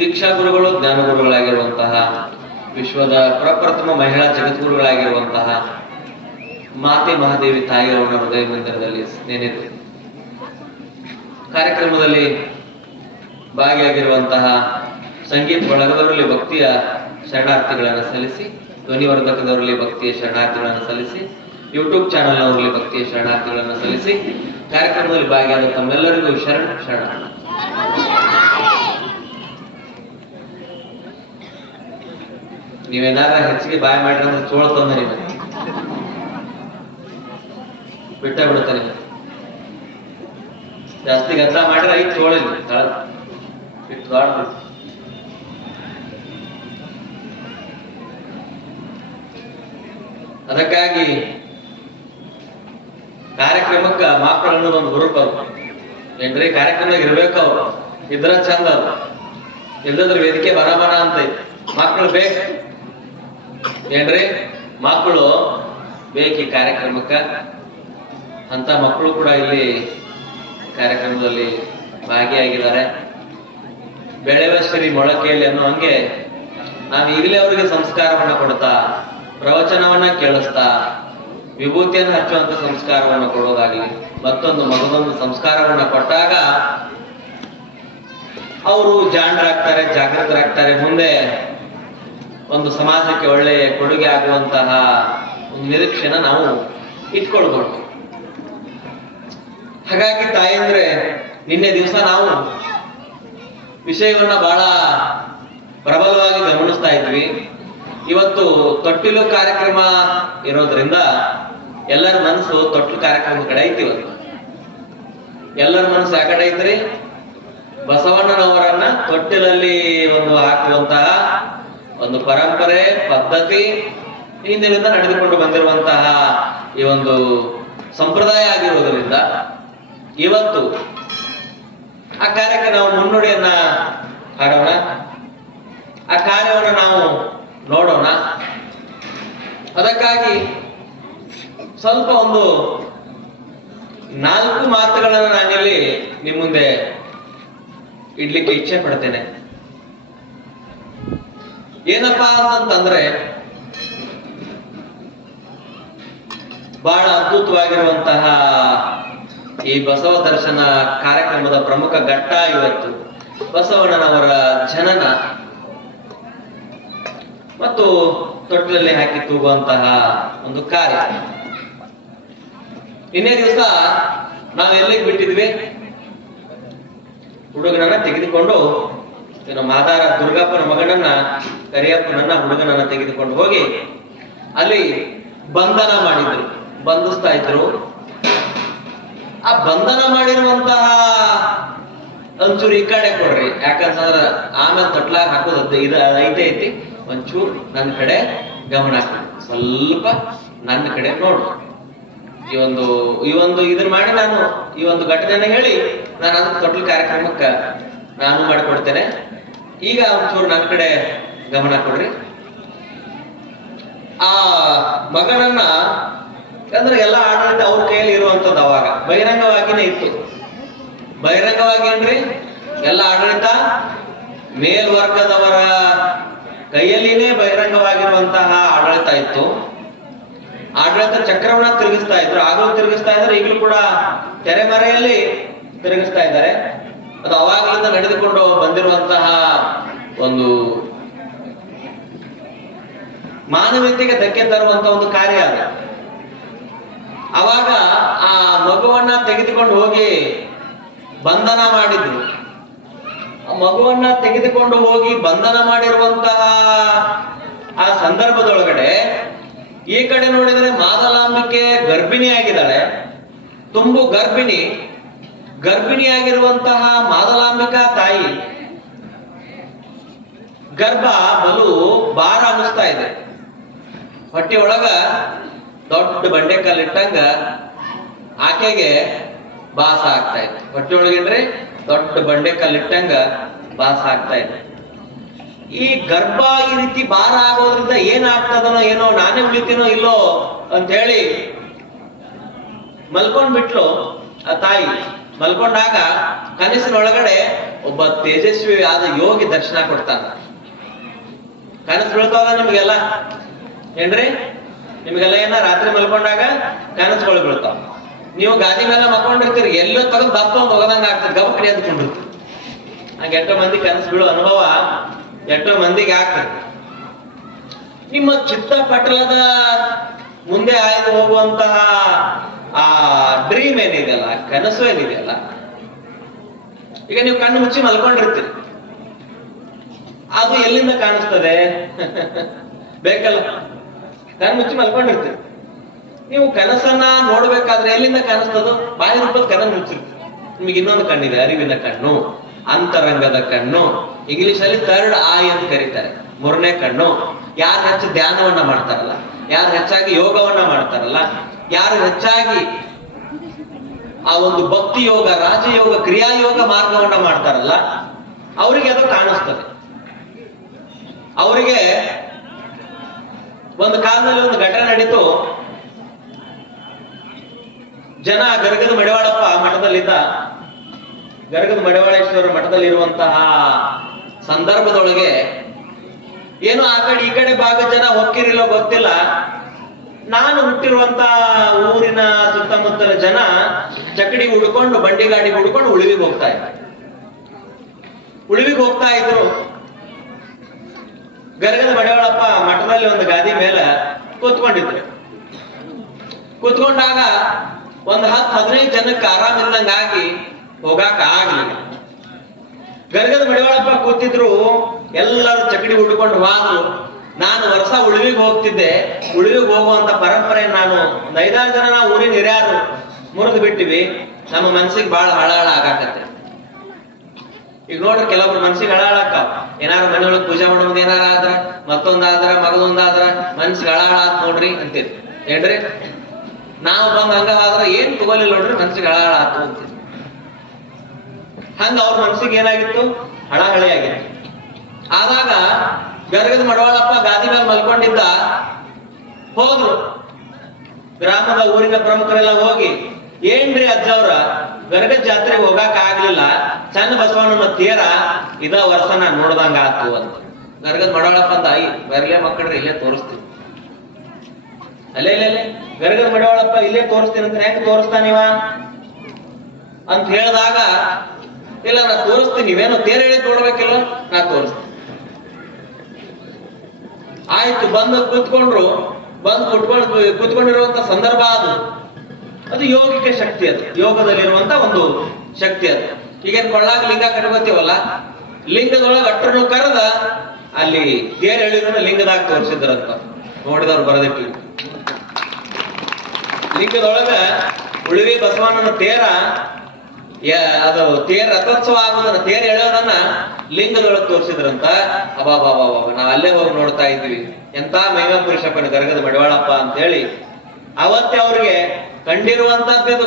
ದೀಕ್ಷಾ ಗುರುಗಳು ಜ್ಞಾನ ಗುರುಗಳಾಗಿರುವಂತಹ, ವಿಶ್ವದ ಪ್ರಪ್ರಥಮ ಮಹಿಳಾ ಜಗದ್ಗುರುಗಳಾಗಿರುವಂತಹ ಮಾತೆ ಮಹಾದೇವಿ ತಾಯಿಯವರ ಹೃದಯ ಮಂದಿರದಲ್ಲಿ ನೆನೆದು ಕಾರ್ಯಕ್ರಮದಲ್ಲಿ ಭಾಗಿಯಾಗಿರುವಂತಹ ಸಂಗೀತ ಬಳಗದವರಲ್ಲಿ ಭಕ್ತಿಯ ಶರಣಾರ್ಥಿಗಳನ್ನು ಸಲ್ಲಿಸಿ, ಧ್ವನಿವರ್ಧಕದವರಲ್ಲಿ ಭಕ್ತಿಯ ಶರಣಾರ್ಥಿಗಳನ್ನು ಸಲ್ಲಿಸಿ, ಯೂಟ್ಯೂಬ್ ಚಾನೆಲ್ನವರಲ್ಲಿ ಭಕ್ತಿಯ ಶರಣಾರ್ಥಿಗಳನ್ನು ಸಲ್ಲಿಸಿ, ಕಾರ್ಯಕ್ರಮದಲ್ಲಿ ಭಾಗಿಯಾದ ತಮ್ಮೆಲ್ಲರಿಗೂ ಶರಣ. ನೀವೇನಾರ ಹೆಚ್ಚಿಗೆ ಬಾಯಿ ಮಾಡ್ರಿ ಅಂದ್ರೆ ಚೋಳ ತಂದ ನೀವು ಬಿಟ್ಟ ಬಿಡುತ್ತಾರೆ. ಜಾಸ್ತಿ ಗದ್ದಲ ಮಾಡಿದ್ರೆ ಐದು ಚೋಳಿಲ್ಲ ತಳ ಬಿಟ್ಟು ಆಡ್ಬಿಟ್ಟು. ಅದಕ್ಕಾಗಿ ಕಾರ್ಯಕ್ರಮಕ್ಕ ಮಕ್ಕಳು ಅನ್ನೋದು ಒಂದು ಗ್ರೂಪ್ ಅವ್ರು ಏನ್ರಿ, ಕಾರ್ಯಕ್ರಮದಾಗ ಇರ್ಬೇಕು. ಅವ್ರು ಇದ್ರ ಚಂದ, ಅವ್ರು ಇಲ್ಲದ್ರ ವೇದಿಕೆ ಬರ ಅಂತ ಮಕ್ಕಳು ಬೇಕು ಏನ್ರಿ, ಮಕ್ಕಳು ಬೇಕು ಈ ಕಾರ್ಯಕ್ರಮಕ್ಕ. ಅಂತ ಮಕ್ಕಳು ಕೂಡ ಇಲ್ಲಿ ಕಾರ್ಯಕ್ರಮದಲ್ಲಿ ಭಾಗಿಯಾಗಿದ್ದಾರೆ. ಬೆಳೆವಶ್ರೀ ಮೊಳಕೆಯಲ್ಲಿ ಅನ್ನೋ ಹಂಗೆ ನಾನು ಈಗಲೇ ಅವರಿಗೆ ಸಂಸ್ಕಾರವನ್ನ ಕೊಡ್ತಾ, ಪ್ರವಚನವನ್ನ ಕೇಳಿಸ್ತಾ, ವಿಭೂತಿಯನ್ನು ಹಚ್ಚುವಂತ ಸಂಸ್ಕಾರವನ್ನು ಕೊಡೋದಾಗ್ಲಿ, ಮತ್ತೊಂದು ಮಗದೊಂದು ಸಂಸ್ಕಾರವನ್ನ ಕೊಟ್ಟಾಗ ಅವರು ಜಾಣರಾಗ್ತಾರೆ, ಜಾಗೃತರಾಗ್ತಾರೆ. ಮುಂದೆ ಒಂದು ಸಮಾಜಕ್ಕೆ ಒಳ್ಳೆಯ ಕೊಡುಗೆ ಆಗುವಂತಹ ಒಂದು ನಿರೀಕ್ಷೆನ ನಾವು ಇಟ್ಕೊಳ್ಬಹುದು. ಹಾಗಾಗಿ ತಾಯಂದ್ರೆ, ನಿನ್ನೆ ದಿವಸ ನಾವು ವಿಷಯವನ್ನ ಬಹಳ ಪ್ರಬಲವಾಗಿ ಗಮನಿಸ್ತಾ ಇದ್ವಿ. ಇವತ್ತು ತೊಟ್ಟಿಲು ಕಾರ್ಯಕ್ರಮ ಇರೋದ್ರಿಂದ ಎಲ್ಲರ ಮನಸ್ಸು ತೊಟ್ಟಿಲು ಕಾರ್ಯಕ್ರಮದ ಕಡೆ ಐತಿ. ಇವತ್ತು ಎಲ್ಲರ ಮನಸ್ಸು ಆ ಕಡೆ ಐತ್ರಿ, ಬಸವಣ್ಣನವರನ್ನ ತೊಟ್ಟಿಲಲ್ಲಿ ಒಂದು ಹಾಕುವಂತಹ ಒಂದು ಪರಂಪರೆ ಪದ್ಧತಿ ಹಿಂದಿನಿಂದ ನಡೆದುಕೊಂಡು ಬಂದಿರುವಂತಹ ಈ ಒಂದು ಸಂಪ್ರದಾಯ ಆಗಿರುವುದರಿಂದ ಇವತ್ತು ಆ ಕಾರ್ಯಕ್ಕೆ ನಾವು ಮುನ್ನುಡಿಯನ್ನ ಹಾಡೋಣ, ಆ ಕಾರ್ಯವನ್ನು ನಾವು ನೋಡೋಣ. ಅದಕ್ಕಾಗಿ ಸ್ವಲ್ಪ ಒಂದು 4 ಮಾತುಗಳನ್ನು ನಾನಿಲ್ಲಿ ನಿಮ್ಮ ಮುಂದೆ ಇಡ್ಲಿಕ್ಕೆ ಇಚ್ಛೆ ಪಡ್ತೇನೆ. ಏನಪ್ಪಾ ಅಂತಂದ್ರೆ, ಬಹಳ ಅದ್ಭುತವಾಗಿರುವಂತಹ ಈ ಬಸವ ದರ್ಶನ ಕಾರ್ಯಕ್ರಮದ ಪ್ರಮುಖ ಘಟ್ಟ ಇವತ್ತು ಬಸವಣ್ಣನವರ ಜನನ ಮತ್ತು ತೊಟ್ಟಿಲಲ್ಲಿ ಹಾಕಿ ತೂಗುವಂತಹ ಒಂದು ಕಾರ್ಯ. ಇನ್ನೇ ದಿವಸ ನಾವು ಎಲ್ಲಿಗೆ ಬಿಟ್ಟಿದ್ವಿ, ಹುಡುಗನನ್ನ ತೆಗೆದುಕೊಂಡು ಮಾದಾರ ದುರ್ಗಪ್ಪನ ಮಗನನ್ನ ಕರಿಯಪ್ಪನನ್ನ ಹುಡುಗನನ್ನ ತೆಗೆದುಕೊಂಡು ಹೋಗಿ ಅಲ್ಲಿ ಬಂಧನ ಮಾಡಿದ್ರು, ಬಂಧಿಸ್ತಾ ಇದ್ರು. ಆ ಬಂಧನ ಮಾಡಿರುವಂತಹ ಒಂಚೂರು ಈ ಕಡೆ ಕೊಡ್ರಿ, ಯಾಕಂತಂದ್ರ ಆಮೇಲೆ ತೊಟ್ಲಾಗ ಹಾಕೋದು ಇದು ಐತಿ. ಒಂಚೂರು ನನ್ನ ಕಡೆ ಗಮನ ಹಾಕಿ, ಸ್ವಲ್ಪ ನನ್ನ ಕಡೆ ನೋಡು. ಈ ಒಂದು ಇದನ್ನ ಮಾಡಿ ನಾನು ಈ ಒಂದು ಘಟನೆನ ಹೇಳಿ ನಾನು ಅದಕ್ಕೆ ತೊಟ್ಲು ಕಾರ್ಯಕ್ರಮಕ್ಕ ನಾನು ಮಾಡಿಕೊಡ್ತೇನೆ. ಈಗ ಒಂಚೂರು ನನ್ನ ಕಡೆ ಗಮನ ಕೊಡ್ರಿ. ಆ ಮಗನನ್ನ ಅಂದ್ರೆ ಎಲ್ಲ ಆಡಳಿತ ಅವ್ರ ಕೈಯಲ್ಲಿ ಇರುವಂತದ್ದು ಅವಾಗ ಬಹಿರಂಗವಾಗಿನೇ ಇತ್ತು. ಬಹಿರಂಗವಾಗಿ ಏನ್ರಿ, ಎಲ್ಲ ಆಡಳಿತ ಮೇಲ್ವರ್ಗದವರ ಕೈಯಲ್ಲಿನೇ ಬಹಿರಂಗವಾಗಿರುವಂತಹ ಆಡಳಿತ ಇತ್ತು. ಆಡಳಿತ ಚಕ್ರವನ್ನ ತಿರುಗಿಸ್ತಾ ಇದ್ರು, ಆಗಲೂ ತಿರುಗಿಸ್ತಾ ಇದ್ದಾರೆ, ಈಗಲೂ ಕೂಡ ತೆರೆಮರೆಯಲ್ಲಿ ತಿರುಗಿಸ್ತಾ ಇದ್ದಾರೆ. ಅದು ಅವಾಗಲಿಂದ ನಡೆದುಕೊಂಡು ಬಂದಿರುವಂತಹ ಒಂದು ಮಾನವೀಯತೆಗೆ ಧಕ್ಕೆ ತರುವಂತ ಒಂದು ಕಾರ್ಯ ಅದು. ಅವಾಗ ಆ ಮಗುವನ್ನ ತೆಗೆದುಕೊಂಡು ಹೋಗಿ ಬಂಧನ ಮಾಡಿದ್ರು. ಮಗುವನ್ನ ತೆಗೆದುಕೊಂಡು ಹೋಗಿ ಬಂಧನ ಮಾಡಿರುವಂತಹ ಆ ಸಂದರ್ಭದೊಳಗಡೆ ಈ ಕಡೆ ನೋಡಿದರೆ ಮಾದಲಾಂಬಿಕೆ ಗರ್ಭಿಣಿಯಾಗಿದ್ದಾಳೆ, ತುಂಬು ಗರ್ಭಿಣಿಯಾಗಿರುವಂತಹ ಮಾದಲಾಂಬಿಕಾ ತಾಯಿ ಗರ್ಭ ಬಲು ಭಾರ ಅನ್ನಿಸ್ತಾ ಇದೆ. ಹೊಟ್ಟೆ ಒಳಗ ದೊಡ್ಡ ಬಂಡೆಕಲ್ಲಿಟ್ಟಂಗ ಆಕೆಗೆ ಬಾಸ ಆಗ್ತಾ ಇತ್ತು. ಹೊಟ್ಟೆ ಒಳಗೇನ್ರಿ ದೊಡ್ಡ ಬಂಡೆಕಲ್ಲಿಟ್ಟಂಗ ಬಾಸ ಆಗ್ತಾ ಇದೆ. ಈ ಗರ್ಭ ಈ ರೀತಿ ಭಾರ ಆಗೋದ್ರಿಂದ ಏನಾಗ್ತದನೋ ಏನೋ, ನಾನೇ ಉಳಿತೀನೋ ಇಲ್ಲೋ ಅಂತ ಹೇಳಿ ಮಲ್ಕೊಂಡ್ಬಿಟ್ಲು ಆ ತಾಯಿ. ಮಲ್ಕೊಂಡಾಗ ಕನಸಿನೊಳಗಡೆ ಒಬ್ಬ ತೇಜಸ್ವಿ ಆದ ಯೋಗಿ ದರ್ಶನ ಕೊಡ್ತಾನ. ಕನಸು ಬೀಳ್ತಾವಲ್ಲ ನಿಮ್ಗೆಲ್ಲ ಏನ್ರಿ? ನಿಮ್ಗೆಲ್ಲ ಏನ ರಾತ್ರಿ ಮಲ್ಕೊಂಡಾಗ ಕನಸುಗಳು ಬೀಳ್ತಾವ. ನೀವು ಗಾದಿ ಮೇಲೆ ಮಲ್ಕೊಂಡಿರ್ತೀರಿ, ಎಲ್ಲೋ ತಗೊಂಡ್ ದಪ್ಪ ಒಂದು ಹೋಗದಂಗ ಆಗ್ತದೆ, ಗಬ ಕಡಿ ಅಂದ್ಕೊಂಡಿರ್ತೀರಿ. ಹಂಗೆ ಎಷ್ಟೋ ಮಂದಿ ಕನಸು ಬೀಳೋ ಅನುಭವ ಎಷ್ಟೋ ಮಂದಿಗೆ ಆಗ್ತದೆ. ನಿಮ್ಮ ಚಿತ್ತಪಟಲದ ಮುಂದೆ ಆಯ್ದು ಹೋಗುವಂತಹ ಆ ಡ್ರೀಮ್ ಏನಿದೆಯಲ್ಲ, ಕನಸು ಏನಿದೆಯಲ್ಲ, ಈಗ ನೀವು ಕಣ್ಣು ಮುಚ್ಚಿ ಮಲ್ಕೊಂಡಿರ್ತೀರಿ, ಅದು ಎಲ್ಲಿಂದ ಕಾಣಿಸ್ತದೆ? ಬೇಕಲ್ಲ, ಕಣ್ಣು ಮುಚ್ಚಿ ಮಲ್ಕೊಂಡಿರ್ತೀರಿ. ನೀವು ಕನಸನ್ನ ನೋಡ್ಬೇಕಾದ್ರೆ ಎಲ್ಲಿಂದ ಕಾಣಿಸ್ತದೋ? ಬಾಯಿ ರೂಪದ ಕನಸು ಮುಚ್ಚಿರ್ತೀರಿ. ನಿಮಗೆ ಇನ್ನೊಂದು ಕಣ್ಣಿದೆ, ಅರಿವಿನ ಕಣ್ಣು, ಅಂತರಂಗದ ಕಣ್ಣು, ಇಂಗ್ಲಿಷ್ ಅಲ್ಲಿ ಥರ್ಡ್ ಐ ಅಂತ ಕರೀತಾರೆ, ಮೂರನೇ ಕಣ್ಣು. ಯಾರು ಹೆಚ್ಚು ಧ್ಯಾನವನ್ನ ಮಾಡ್ತಾರಲ್ಲ, ಯಾರು ಹೆಚ್ಚಾಗಿ ಯೋಗವನ್ನ ಮಾಡ್ತಾರಲ್ಲ, ಯಾರು ಹೆಚ್ಚಾಗಿ ಆ ಒಂದು ಭಕ್ತಿ ಯೋಗ, ರಾಜಯೋಗ, ಕ್ರಿಯಾಯೋಗ ಮಾರ್ಗವನ್ನ ಮಾಡ್ತಾರಲ್ಲ, ಅವರಿಗೆ ಅದು ಕಾಣಿಸ್ತದೆ. ಅವರಿಗೆ ಒಂದು ಕಾಲದಲ್ಲಿ ಒಂದು ಘಟನೆ ನಡೀತು. ಜನ ಗರಗದ ಮಡಿವಾಳಪ್ಪ ಮಠದಲ್ಲಿದ್ದ, ಗರಗದ ಮಡಿವಾಳೇಶ್ವರ ಮಠದಲ್ಲಿರುವಂತಹ ಸಂದರ್ಭದೊಳಗೆ ಏನೋ ಆ ಕಡೆ ಈ ಕಡೆ ಭಾಗ ಜನ ಹೊಕ್ಕಿರಿಲ್ಲೋ ಗೊತ್ತಿಲ್ಲ, ನಾನು ಹುಟ್ಟಿರುವಂತ ಊರಿನ ಸುತ್ತಮುತ್ತಲ ಜನ ಚಕಡಿ ಹುಡ್ಕೊಂಡು, ಬಂಡಿ ಗಾಡಿ ಹುಡ್ಕೊಂಡು ಉಳಿವಿಗೆ ಹೋಗ್ತಾ ಇದ್ರು. ಉಳಿವಿಗೆ ಹೋಗ್ತಾ ಇದ್ರು. ಗರಗದ ಮಡಿವಾಳಪ್ಪ ಮಠದಲ್ಲಿ ಒಂದು ಗಾದಿ ಮೇಲೆ ಕೂತ್ಕೊಂಡಿದ್ರು. ಕೂತ್ಕೊಂಡಾಗ ಒಂದು 10-15 ಜನಕ್ಕೆ ಆರಾಮಿಲ್ದಂಗಾಗಿ ಹೋಗಾಕ ಆಗ್ಲಿಲ್ಲ. ಗರಗದ ಮಡಿವಾಳಪ್ಪ ಕೂತಿದ್ರು, ಎಲ್ಲರೂ ಚಕಡಿ ಹುಡ್ಕೊಂಡು ಹೋದ್ರು. ನಾನು ವರ್ಷ ಉಳಿವಿಗೆ ಹೋಗ್ತಿದ್ದೆ, ಉಳಿವಿಗೆ ಹೋಗುವಂತ ಪರಂಪರೆ ನಾನು ಒಂದು 5-6 ಜನ ನಾವು ಊರಿನ ಹಿರಿಯರು ಮುರಿದು ಬಿಟ್ಟಿವಿ. ನಮ್ಮ ಮನ್ಸಿಗೆ ಬಹಳ ಹಳಾಳ ಆಗಾಕತ್ತೆ. ಈಗ ನೋಡ್ರಿ, ಕೆಲವೊಬ್ರು ಮನ್ಸಿಗೆ ಹಳಾಳಕ್ಕಾವ. ಏನಾರ ಮನೆಯೊಳಗೆ ಪೂಜೆ ಮಾಡೋದು ಏನಾರ ಆದ್ರ, ಮತ್ತೊಂದಾದ್ರ, ಮಗದೊಂದಾದ್ರ ಮನ್ಸಿಗೆ ಹಳಾಳ ಆತ್ ನೋಡ್ರಿ ಅಂತೀರಿ ಏನ್ರಿ? ನಾವು ಬಂದ್ ಹಂಗಾದ್ರ ಏನ್ ತಗೋಲಿಲ್ಲ ನೋಡ್ರಿ, ಮನ್ಸಿಗೆ ಹಳಾಳ ಆತು ಅಂತೀರಿ. ಹಂಗ ಅವ್ರ ಮನ್ಸಿಗೆ ಏನಾಗಿತ್ತು? ಹಳಹಳಿ ಆಗಿತ್ತು. ಆದಾಗ ಗರಗದ ಮಡಿವಾಳಪ್ಪ ಗಾದಿ ಮೇಲೆ ಮಲ್ಕೊಂಡಿದ್ದ. ಹೋದ್ರು ಗ್ರಾಮದ ಊರಿನ ಪ್ರಮುಖರೆಲ್ಲ ಹೋಗಿ, ಏನ್ರಿ ಅಜ್ಜವ್ರ, ಗರಗದ ಜಾತ್ರೆಗೆ ಹೋಗಾಕ ಆಗ್ಲಿಲ್ಲ, ಚನ್ನ ಬಸವಣ್ಣನ ತೀರ ಇದ ವರ್ಷ ನಾನ್ ನೋಡ್ದಂಗ ಆತು ಅಂತ. ಗರಗದ ಮಡಿವಾಳಪ್ಪ ಅಂತ, ಬರ್ಲೇ ಮಕ್ಕಳ್ರಿ, ಇಲ್ಲೇ ತೋರಿಸ್ತೀನಿ, ಅಲ್ಲೇ ಇಲ್ಲೇ ಗರಗದ ಮಡಿವಾಳಪ್ಪ ಇಲ್ಲೇ ತೋರಿಸ್ತೀನಿ ಅಂತ. ಹೆಂಗ್ ತೋರಿಸ್ತಾನಿವ ಅಂತ ಹೇಳಿದಾಗ, ಇಲ್ಲ ನಾ ತೋರಿಸ್ತೀನಿ, ನೀವೇನೋ ತೇರ್ ಹೇಳಿ ನೋಡ್ಬೇಕಿಲ್ಲ, ನಾ ತೋರಿಸ್ತೀನಿ. ಆಯ್ತು, ಬಂದು ಕೂತ್ಕೊಂಡ್ರು. ಬಂದು ಕೂತ್ಕೊಂಡಿರುವಂತ ಸಂದರ್ಭ ಅದು ಯೋಗಿಕ ಶಕ್ತಿ, ಅದು ಯೋಗದಲ್ಲಿರುವಂತ ಒಂದು ಶಕ್ತಿ. ಅದು ಈಗೇನ್ ಕೊಳ್ಳಾಗ ಲಿಂಗ ಕಟ್ಕೋತೀವಲ್ಲ, ಲಿಂಗದೊಳಗೆ ಅಟ್ರನ್ನು ಕರೆದ ಅಲ್ಲಿ ತೇರ್ ಹೇಳಿರೋದು ಲಿಂಗದಾಗ ತೋರಿಸಿದ್ರಂತ. ನೋಡಿದವ್ರು ಬರದಿಟ್ಟು ಲಿಂಗದೊಳಗ ಉಳಿವಿ ಬಸವಣ್ಣನ ತೇರ, ಅದು ತೇರ್ ರಥೋತ್ಸವ ಆಗೋದನ್ನ, ತೇರ್ ಎಳೆಯೋದನ್ನ ಲಿಂಗದೊಳಗೆ ತೋರಿಸಿದ್ರಂತ. ಅಬಾಬಾಬಾ, ನಾವ್ ಅಲ್ಲೇ ಹೋಗಿ ನೋಡ್ತಾ ಇದ್ವಿ. ಎಂತ ಮಹಿಮಾ ಪುರುಷಪ್ಪನ ಗರಗದ ಮಡಿವಾಳಪ್ಪ ಅಂತ ಹೇಳಿ ಅವತ್ತೇ ಅವ್ರಿಗೆ ಕಂಡಿರುವಂತದ್ದು.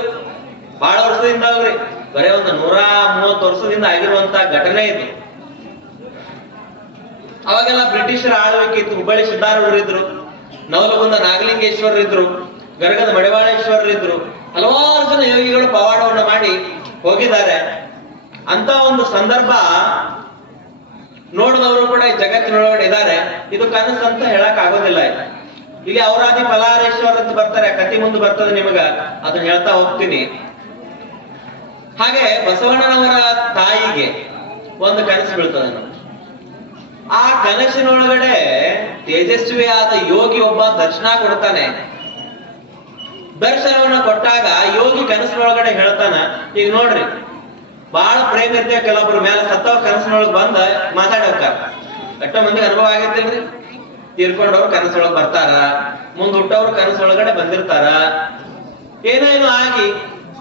ಬಹಳ ವರ್ಷದಿಂದ ಅಲ್ರಿ, ಬರೇ ಒಂದು 130 ವರ್ಷದಿಂದ ಆಗಿರುವಂತ ಘಟನೆ ಇದು. ಅವಾಗೆಲ್ಲ ಬ್ರಿಟಿಷರ ಆಳ್ವಿಕೆ ಇತ್ತು. ಹುಬ್ಬಳ್ಳಿ ಸಿದ್ದಾರೂಢರು ಇದ್ರು, ನವಲಗುಂದ ನಾಗಲಿಂಗೇಶ್ವರರು ಇದ್ರು, ಗರಗದ ಮಡಿವಾಳೇಶ್ವರರು ಇದ್ರು. ಹಲವಾರು ಜನ ಯೋಗಿಗಳು ಪವಾಡವನ್ನ ಮಾಡಿ ಹೋಗಿದ್ದಾರೆ. ಅಂತ ಒಂದು ಸಂದರ್ಭ ನೋಡಿದವರು ಕೂಡ ಈ ಜಗತ್ತಿನೊಳಗಡೆ ಇದ್ದಾರೆ. ಇದು ಕನಸು ಅಂತ ಹೇಳಕ್ ಆಗೋದಿಲ್ಲ. ಇಲ್ಲಿ ಔರಾದಿ ಫಲಾರೇಶ್ವರ ಅಂತ ಬರ್ತಾರೆ, ಕತಿ ಮುಂದೆ ಬರ್ತದೆ ನಿಮಗ, ಅದನ್ನ ಹೇಳ್ತಾ ಹೋಗ್ತೀನಿ. ಹಾಗೆ ಬಸವಣ್ಣನವರ ತಾಯಿಗೆ ಒಂದು ಕನಸು ಬೀಳ್ತದೆ. ಆ ಕನಸಿನೊಳಗಡೆ ತೇಜಸ್ವಿ ಆದ ಯೋಗಿ ಒಬ್ಬ ದರ್ಶನ ಕೊಡ್ತಾನೆ. ದರ್ಶನವನ್ನ ಕೊಟ್ಟಾಗ ಯೋಗಿ ಕನಸಿನೊಳಗಡೆ ಹೇಳ್ತಾನ, ಈಗ ನೋಡ್ರಿ, ಬಹಳ ಪ್ರೇಮ ಇರ್ತೇವೆ ಕೆಲವೊಬ್ರು ಮೇಲೆ, ಸತ್ತವ್ರ ಕನಸಿನೊಳಗೆ ಬಂದ ಮಾತಾಡೋಕ ಎಷ್ಟೋ ಮಂದಿಗೆ ಅನುಭವ ಆಗೈತಿಲ್ರಿ. ತೀರ್ಕೊಂಡವ್ರು ಕನಸೊಳಗೆ ಬರ್ತಾರ, ಮುಂದ್ ಹುಟ್ಟವ್ರು ಕನಸೊಳಗಡೆ ಬಂದಿರ್ತಾರ. ಏನೇನು ಆಗಿ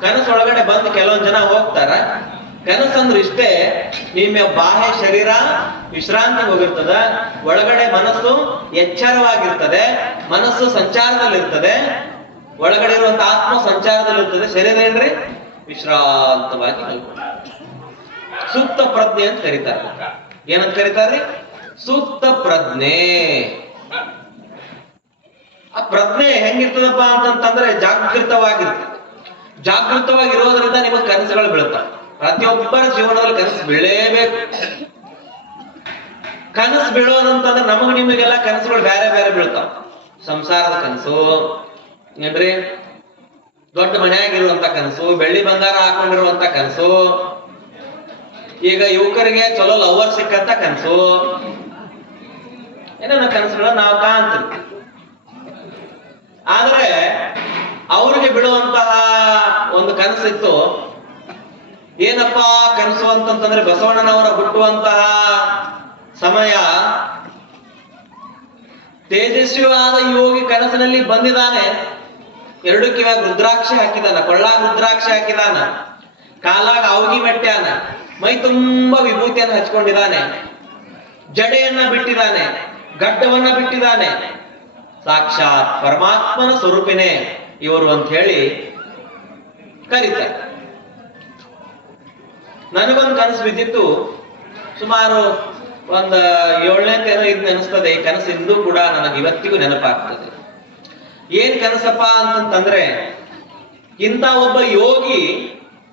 ಕನಸೊಳಗಡೆ ಬಂದು ಕೆಲವೊಂದ್ ಜನ ಹೋಗ್ತಾರ. ಕನಸಂದ್ರೆ ಇಷ್ಟೇ, ನಿಮ್ಮ ಬಾಹ್ಯ ಶರೀರ ವಿಶ್ರಾಂತಿ ಹೋಗಿರ್ತದ, ಒಳಗಡೆ ಮನಸ್ಸು ಎಚ್ಚರವಾಗಿರ್ತದೆ, ಮನಸ್ಸು ಸಂಚಾರದಲ್ಲಿರ್ತದೆ, ಒಳಗಡೆ ಇರುವಂತ ಆತ್ಮ ಸಂಚಾರದಲ್ಲಿರ್ತದೆ, ಶರೀರ ಏನ್ರಿ ವಿಶ್ರಾಂತವಾಗಿ ಸುಪ್ತ ಪ್ರಜ್ಞೆ ಅಂತ ಕರೀತಾರೆ. ಏನಂತ ಕರೀತಾರೆ? ಸುಪ್ತ ಪ್ರಜ್ಞೆ. ಆ ಪ್ರಜ್ಞೆ ಹೆಂಗಿರ್ತದಪ್ಪ ಅಂತಂತಂದ್ರೆ ಜಾಗೃತವಾಗಿರ್ತದೆ. ಜಾಗೃತವಾಗಿರೋದ್ರಿಂದ ನಿಮಗೆ ಕನಸುಗಳು ಬೀಳುತ್ತವೆ. ಪ್ರತಿಯೊಬ್ಬರ ಜೀವನದಲ್ಲಿ ಕನಸು ಬೀಳಲೇಬೇಕು. ಕನಸು ಬೀಳೋದಂತಂದ್ರೆ ನಮಗ್ ನಿಮಗೆಲ್ಲ ಕನಸುಗಳು ಬೇರೆ ಬೇರೆ ಬೀಳ್ತಾವ. ಸಂಸಾರದ ಕನಸು ಏನ್ರಿ, ದೊಡ್ಡ ಮನೆಯಾಗಿರುವಂತ ಕನಸು, ಬೆಳ್ಳಿ ಬಂಗಾರ ಹಾಕೊಂಡಿರುವಂತ ಕನಸು, ಈಗ ಯುವಕರಿಗೆ ಚಲೋ ಲವರ್ ಸಿಕ್ಕಂತ ಕನಸು, ಏನೇನೋ ಕನಸುಗಳ ನಾವು ಕಾಣ್ತೀವಿ. ಆದ್ರೆ ಅವ್ರಿಗೆ ಬೀಳುವಂತಹ ಒಂದು ಕನಸಿತ್ತು. ಏನಪ್ಪಾ ಕನಸು ಅಂತಂತಂದ್ರೆ, ಬಸವಣ್ಣನವರ ಹುಟ್ಟುವಂತಹ ಸಮಯ ತೇಜಸ್ವಿಯಾದ ಯೋಗಿ ಕನಸಿನಲ್ಲಿ ಬಂದಿದ್ದಾನೆ. ಎರಡು ಕಿವ್ಯಾಗ ರುದ್ರಾಕ್ಷಿ ಹಾಕಿದಾನ, ಕೊಳ್ಳಾಗ ರುದ್ರಾಕ್ಷಿ ಹಾಕಿದಾನ, ಕಾಲಾಗ ಅವಗಿ ಮೆಟ್ಟ್ಯಾನ, ಮೈ ತುಂಬಾ ವಿಭೂತಿಯನ್ನು ಹಚ್ಕೊಂಡಿದ್ದಾನೆ, ಜಡೆಯನ್ನ ಬಿಟ್ಟಿದ್ದಾನೆ, ಗಡ್ಡವನ್ನ ಬಿಟ್ಟಿದ್ದಾನೆ. ಸಾಕ್ಷಾತ್ ಪರಮಾತ್ಮನ ಸ್ವರೂಪಿನೇ ಇವರು ಅಂತ ಹೇಳಿ ಕರೀತಾರೆ. ನನಗೊಂದು ಕನಸು ಬಿದ್ದಿತ್ತು. ಸುಮಾರು ಒಂದ್ 7ನೇ ಏನೋ ಇದು ನೆನೆಸ್ತದೆ. ಈ ಕನಸು ಇಂದು ಕೂಡ ನನಗೆ ಇವತ್ತಿಗೂ ನೆನಪಾಗ್ತದೆ. ಏನ್ ಕನಸಪ್ಪ ಅಂತಂತಂದ್ರೆ, ಇಂಥ ಒಬ್ಬ ಯೋಗಿ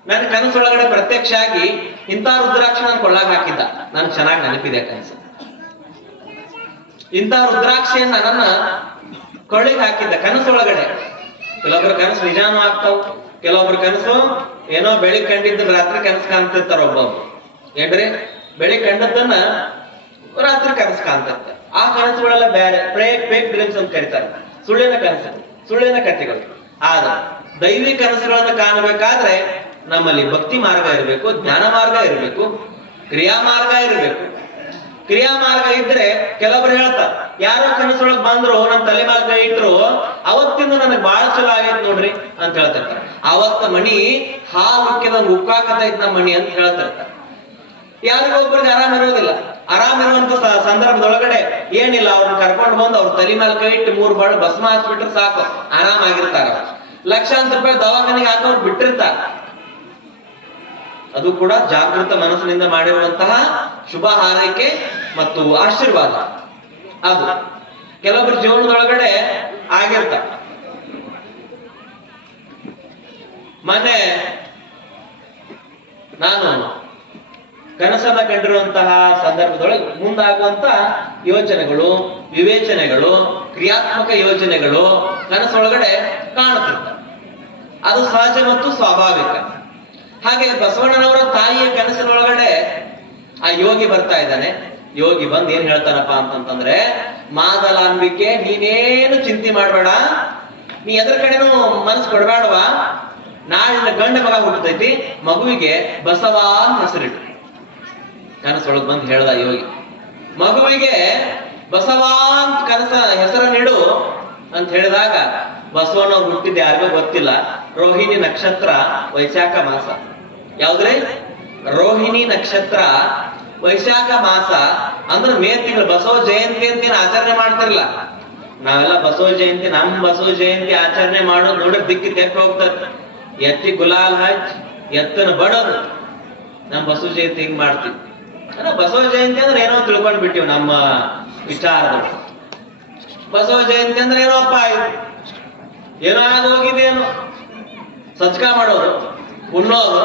ನನ್ನ ಕನಸೊಳಗಡೆ ಪ್ರತ್ಯಕ್ಷ ಆಗಿ ಇಂಥ ರುದ್ರಾಕ್ಷಿ ನಾನು ಕೊಳ್ಳಾಗ ಹಾಕಿದ್ದ. ನನ್ಗೆ ಚೆನ್ನಾಗಿ ನೆನಪಿದೆ ಕನಸು. ಇಂಥ ರುದ್ರಾಕ್ಷಿಯನ್ನ ನನ್ನ ಕೊಳ್ಳಿಗೆ ಹಾಕಿದ್ದ ಕನಸೊಳಗಡೆ. ಕೆಲವೊಬ್ರು ಕನಸು ನಿಜಾನು ಆಗ್ತಾವ, ಕೆಲವೊಬ್ರು ಕನಸು ಏನೋ ಬೆಳಿಗ್ಗೆ ಕಂಡಿದ್ದು ರಾತ್ರಿ ಕನಸು ಕಾಣ್ತಿರ್ತಾರ. ಒಬ್ಬೊಬ್ರು ಏನ್ರಿ, ಬೆಳಿಗ್ಗೆ ಕಂಡದ್ದನ್ನ ರಾತ್ರಿ ಕನಸು ಕಾಣ್ತಿರ್ತಾರೆ. ಆ ಕನಸುಗಳೆಲ್ಲ ಬೇರೆ, ಫೇಕ್ ಡ್ರೀಮ್ಸ್ ಅಂತ ಕರೀತಾರೆ. ಸುಳ್ಳಿನ ಕನಸು, ಸುಳ್ಳಿನ ಕಥೆಗಳು. ಆದ್ರೆ ದೈವಿ ಕನಸುಗಳನ್ನ ಕಾಣಬೇಕಾದ್ರೆ ನಮ್ಮಲ್ಲಿ ಭಕ್ತಿ ಮಾರ್ಗ ಇರಬೇಕು, ಜ್ಞಾನ ಮಾರ್ಗ ಇರಬೇಕು, ಕ್ರಿಯಾ ಮಾರ್ಗ ಇರಬೇಕು. ಕ್ರಿಯಾ ಮಾರ್ಗ ಇದ್ರೆ ಕೆಲವೊಬ್ರು ಹೇಳ್ತಾರೆ, ಯಾರೋ ಕನಸೊಳಗ್ ಬಂದ್ರು ನನ್ನ ತಲೆ ಮಾರ್ಗ ಇಟ್ರು ಅವತ್ತಿಂದ ನನಗೆ ಬಹಳ ಚಲೋ ಆಗೈತ್ ನೋಡ್ರಿ ಅಂತ ಹೇಳ್ತಿರ್ತಾರೆ. ಅವತ್ತ ಮಣಿ ಹಾಲು ಉಕ್ಕಿದಂಗ ಉಕ್ಕಾಕತೈತ್ ನಮ್ಮ ಮಣಿ ಅಂತ ಹೇಳ್ತಿರ್ತಾರೆ. ಯಾರಿಗೊಬ್ಬರಿಗೆ ಆರಾಮ ಇರೋದಿಲ್ಲ. ಆರಾಮಿರುವಂತ ಸಂದರ್ಭದೊಳಗಡೆ ಏನಿಲ್ಲ, ಅವ್ರನ್ನ ಕರ್ಕೊಂಡು ಬಂದು ಅವ್ರ ತಲೆ ಮೇಲೆ ಕೈ ಇಟ್ಟು 3 ಬಾಳು ಭಸ್ಮ ಹಚ್ಬಿಟ್ರೆ ಸಾಕು, ಆರಾಮಾಗಿರ್ತಾರ. ಲಕ್ಷಾಂತರ ರೂಪಾಯಿ ದವಾಖಾನೆಗೆ ಹಾಕೋರು ಬಿಟ್ಟಿರ್ತಾರ. ಅದು ಕೂಡ ಜಾಗೃತ ಮನಸ್ಸಿನಿಂದ ಮಾಡಿರುವಂತಹ ಶುಭ ಹಾರೈಕೆ ಮತ್ತು ಆಶೀರ್ವಾದ. ಅದು ಕೆಲವೊಬ್ಬರ ಜೀವನದೊಳಗಡೆ ಆಗಿರ್ತಾವ. ಮೊನ್ನೆ ನಾನು ಕನಸನ್ನ ಕಂಡಿರುವಂತಹ ಸಂದರ್ಭದೊಳಗೆ ಮುಂದಾಗುವಂತ ಯೋಚನೆಗಳು, ವಿವೇಚನೆಗಳು, ಕ್ರಿಯಾತ್ಮಕ ಯೋಜನೆಗಳು ಕನಸೊಳಗಡೆ ಕಾಣುತ್ತಿರ್ತವೆ. ಅದು ಸಹಜ ಮತ್ತು ಸ್ವಾಭಾವಿಕ. ಹಾಗೆ ಬಸವಣ್ಣನವರ ತಾಯಿಯ ಕನಸಿನೊಳಗಡೆ ಆ ಯೋಗಿ ಬರ್ತಾ ಇದ್ದಾನೆ. ಯೋಗಿ ಬಂದ್ ಏನ್ ಹೇಳ್ತಾನಪ್ಪ ಅಂತಂತಂದ್ರೆ, ಮಾದಲಾಂಬಿಕೆ ನೀನೇನು ಚಿಂತೆ ಮಾಡ್ಬೇಡ, ನೀ ಎದ್ರ ಕಡೆನೂ ಮನಸ್ಸು ಕೊಡಬೇಡವಾ, ನಾಳಿನ ಗಂಡ ಮಗ ಹುಟ್ಟತೈತಿ, ಮಗುವಿಗೆ ಬಸವ ಅಂತ ಹೆಸರಿಟ್ಟು. ಕನಸೊಳಗ್ ಬಂದು ಹೇಳ್ದ ಯೋಗಿ, ಮಗುವಿಗೆ ಬಸವ ಅಂತ ಕನಸ ಹೆಸರನ್ನಿಡು ಅಂತ ಹೇಳಿದಾಗ, ಬಸವಣ್ಣವ್ರು ಹುಟ್ಟಿದ್ದು ಯಾರಿಗೂ ಗೊತ್ತಿಲ್ಲ. ರೋಹಿಣಿ ನಕ್ಷತ್ರ, ವೈಶಾಖ ಮಾಸ. ಯಾವ್ದ್ರಿ? ರೋಹಿಣಿ ನಕ್ಷತ್ರ, ವೈಶಾಖ ಮಾಸ ಅಂದ್ರೆ ಮೇ ತಿಂಗಳು. ಬಸವ ಜಯಂತಿ ಅಂತ ಆಚರಣೆ ಮಾಡ್ತಿರ್ಲಿಲ್ಲ. ನಾವೆಲ್ಲ ಬಸವ ಜಯಂತಿ, ನಮ್ ಬಸವ ಜಯಂತಿ ಆಚರಣೆ ಮಾಡೋದು ನೋಡಿದ್ರೆ ದಿಕ್ಕಿ ತೆಕ್ಕ ಹೋಗ್ತದೆ. ಎತ್ತಿ ಗುಲಾಲ್ ಹಚ್ಚಿ ಎತ್ತನ ಬಡೋದು ನಮ್ ಬಸವ ಜಯಂತಿ ಹಿಂಗ್ ಮಾಡ್ತೀವಿ. ಬಸವ ಜಯಂತಿ ಅಂದ್ರೆ ಏನೋ ತಿಳ್ಕೊಂಡ್ ಬಿಟ್ಟಿವ್ ನಮ್ಮ ವಿಚಾರದಲ್ಲಿ. ಬಸವ ಜಯಂತಿ ಅಂದ್ರೆ ಏನೋಪ್ಪ ಏನೋ ಆಗ ಹೋಗಿದೇನು, ಸಜ್ಕ ಮಾಡೋದು, ಉಣ್ಣೋದು,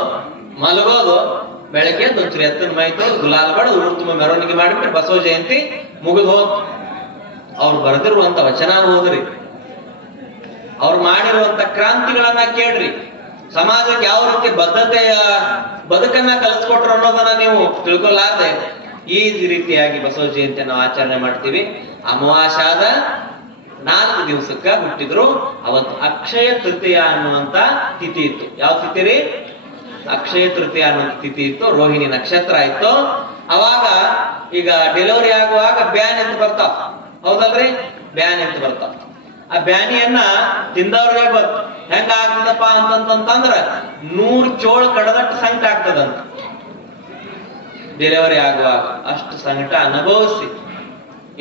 ಮಲಗೋದು, ಬೆಳಗ್ಗೆ ಒಂಚೂರು ಎತ್ತನ ಮೈತು ಗುಲಾಲ್ ಬಡದು ಊರು ತುಂಬ ಮೆರವಣಿಗೆ ಮಾಡಿಬಿಟ್ಟು ಬಸವ ಜಯಂತಿ ಮುಗಿದು ಹೋದ್. ಅವ್ರು ಬರೆದಿರುವಂತ ವಚನ ಓದ್ರಿ, ಅವ್ರು ಮಾಡಿರುವಂತ ಕ್ರಾಂತಿಗಳನ್ನ ಕೇಳ್ರಿ, ಸಮಾಜಕ್ಕೆ ಯಾವ ರೀತಿ ಬದ್ಧತೆಯ ಬದುಕನ್ನ ಕಲಿಸ್ಕೊಟ್ರು ಅನ್ನೋದನ್ನ ನೀವು ತಿಳ್ಕೊಲಾರ್ದೆ ಈ ರೀತಿಯಾಗಿ ಬಸವ ಜಯಂತಿ ನಾವು ಆಚರಣೆ ಮಾಡ್ತೀವಿ. ಅಮಾವಾಸ್ಯಾದ 4 ದಿವಸಕ್ಕ ಹುಟ್ಟಿದ್ರು. ಅವತ್ತು ಅಕ್ಷಯ ತೃತೀಯ ಅನ್ನುವಂತ ತಿಥಿ ಇತ್ತು. ಯಾವ ತಿಥಿ ರೀ? ಅಕ್ಷಯ ತೃತೀಯ ಅನ್ನುವಂತ ತಿಥಿ ಇತ್ತು. ರೋಹಿಣಿ ನಕ್ಷತ್ರ ಆಯ್ತು. ಅವಾಗ ಈಗ ಡೆಲಿವರಿ ಆಗುವಾಗ ಬ್ಯಾನ್ ಅಂತ ಬರ್ತಾವ, ಹೌದಲ್ರಿ? ಬ್ಯಾನ್ ಅಂತ ಬರ್ತಾವ. ಆ ಬ್ಯಾನಿಯನ್ನ ತಿಂದವ್ರಿಗೆ ಗೊತ್ತು ಹೆಂಗ ಆಗ್ತದಪ್ಪ ಅಂತಂತಂದ್ರ 100 ಚೋಳು ಕಡದಟ್ಟು ಸಂಕಟ ಆಗ್ತದಂತ. ಡೆಲಿವರಿ ಆಗುವಾಗ ಅಷ್ಟು ಸಂಕಟ ಅನುಭವಿಸಿ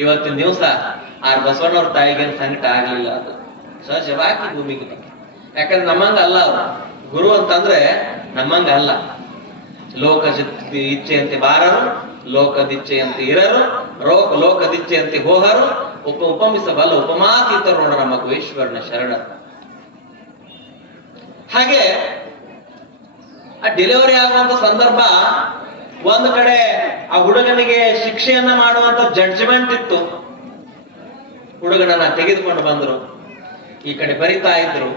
ಇವತ್ತಿನ ದಿವಸ ಆ ಬಸವಣ್ಣವ್ರ ತಾಯಿಗೇನು ಸಂಕಟ ಆಗ್ಲಿಲ್ಲ. ಅದು ಸಹಜವಾಗಿ ಭೂಮಿಗೆ. ಯಾಕಂದ್ರೆ ನಮ್ಮಂಗ ಅಲ್ಲ ಅವ್ರು. ಗುರು ಅಂತಂದ್ರೆ ನಮ್ಮಂಗ ಅಲ್ಲ. ಲೋಕದಿಚ್ಛೆಯಂತೆ ಬಾರರು, ಲೋಕದಿಚ್ಛೆಯಂತೆ ಇರರು, ಲೋಕದಿಚ್ಛೆಯಂತೆ ಹೋಹರು, ಉಪಮಿಸಬಲ್ಲ ಉಪಮಾತೀತರು ನೋಡ ನಮ್ಮ ಗುಹೇಶ್ವರನ ಶರಣ. ಹಾಗೆ ಆ ಡೆಲಿವರಿ ಆಗುವಂತ ಸಂದರ್ಭ ಒಂದ್ ಕಡೆ ಆ ಹುಡುಗನಿಗೆ ಶಿಕ್ಷೆಯನ್ನ ಮಾಡುವಂತ ಜಡ್ಜ್ಮೆಂಟ್ ಇತ್ತು. ಹುಡುಗನನ್ನ ತೆಗೆದುಕೊಂಡು ಬಂದ್ರು, ಈ ಕಡೆ ಬರಿತಾ ಇದ್ರು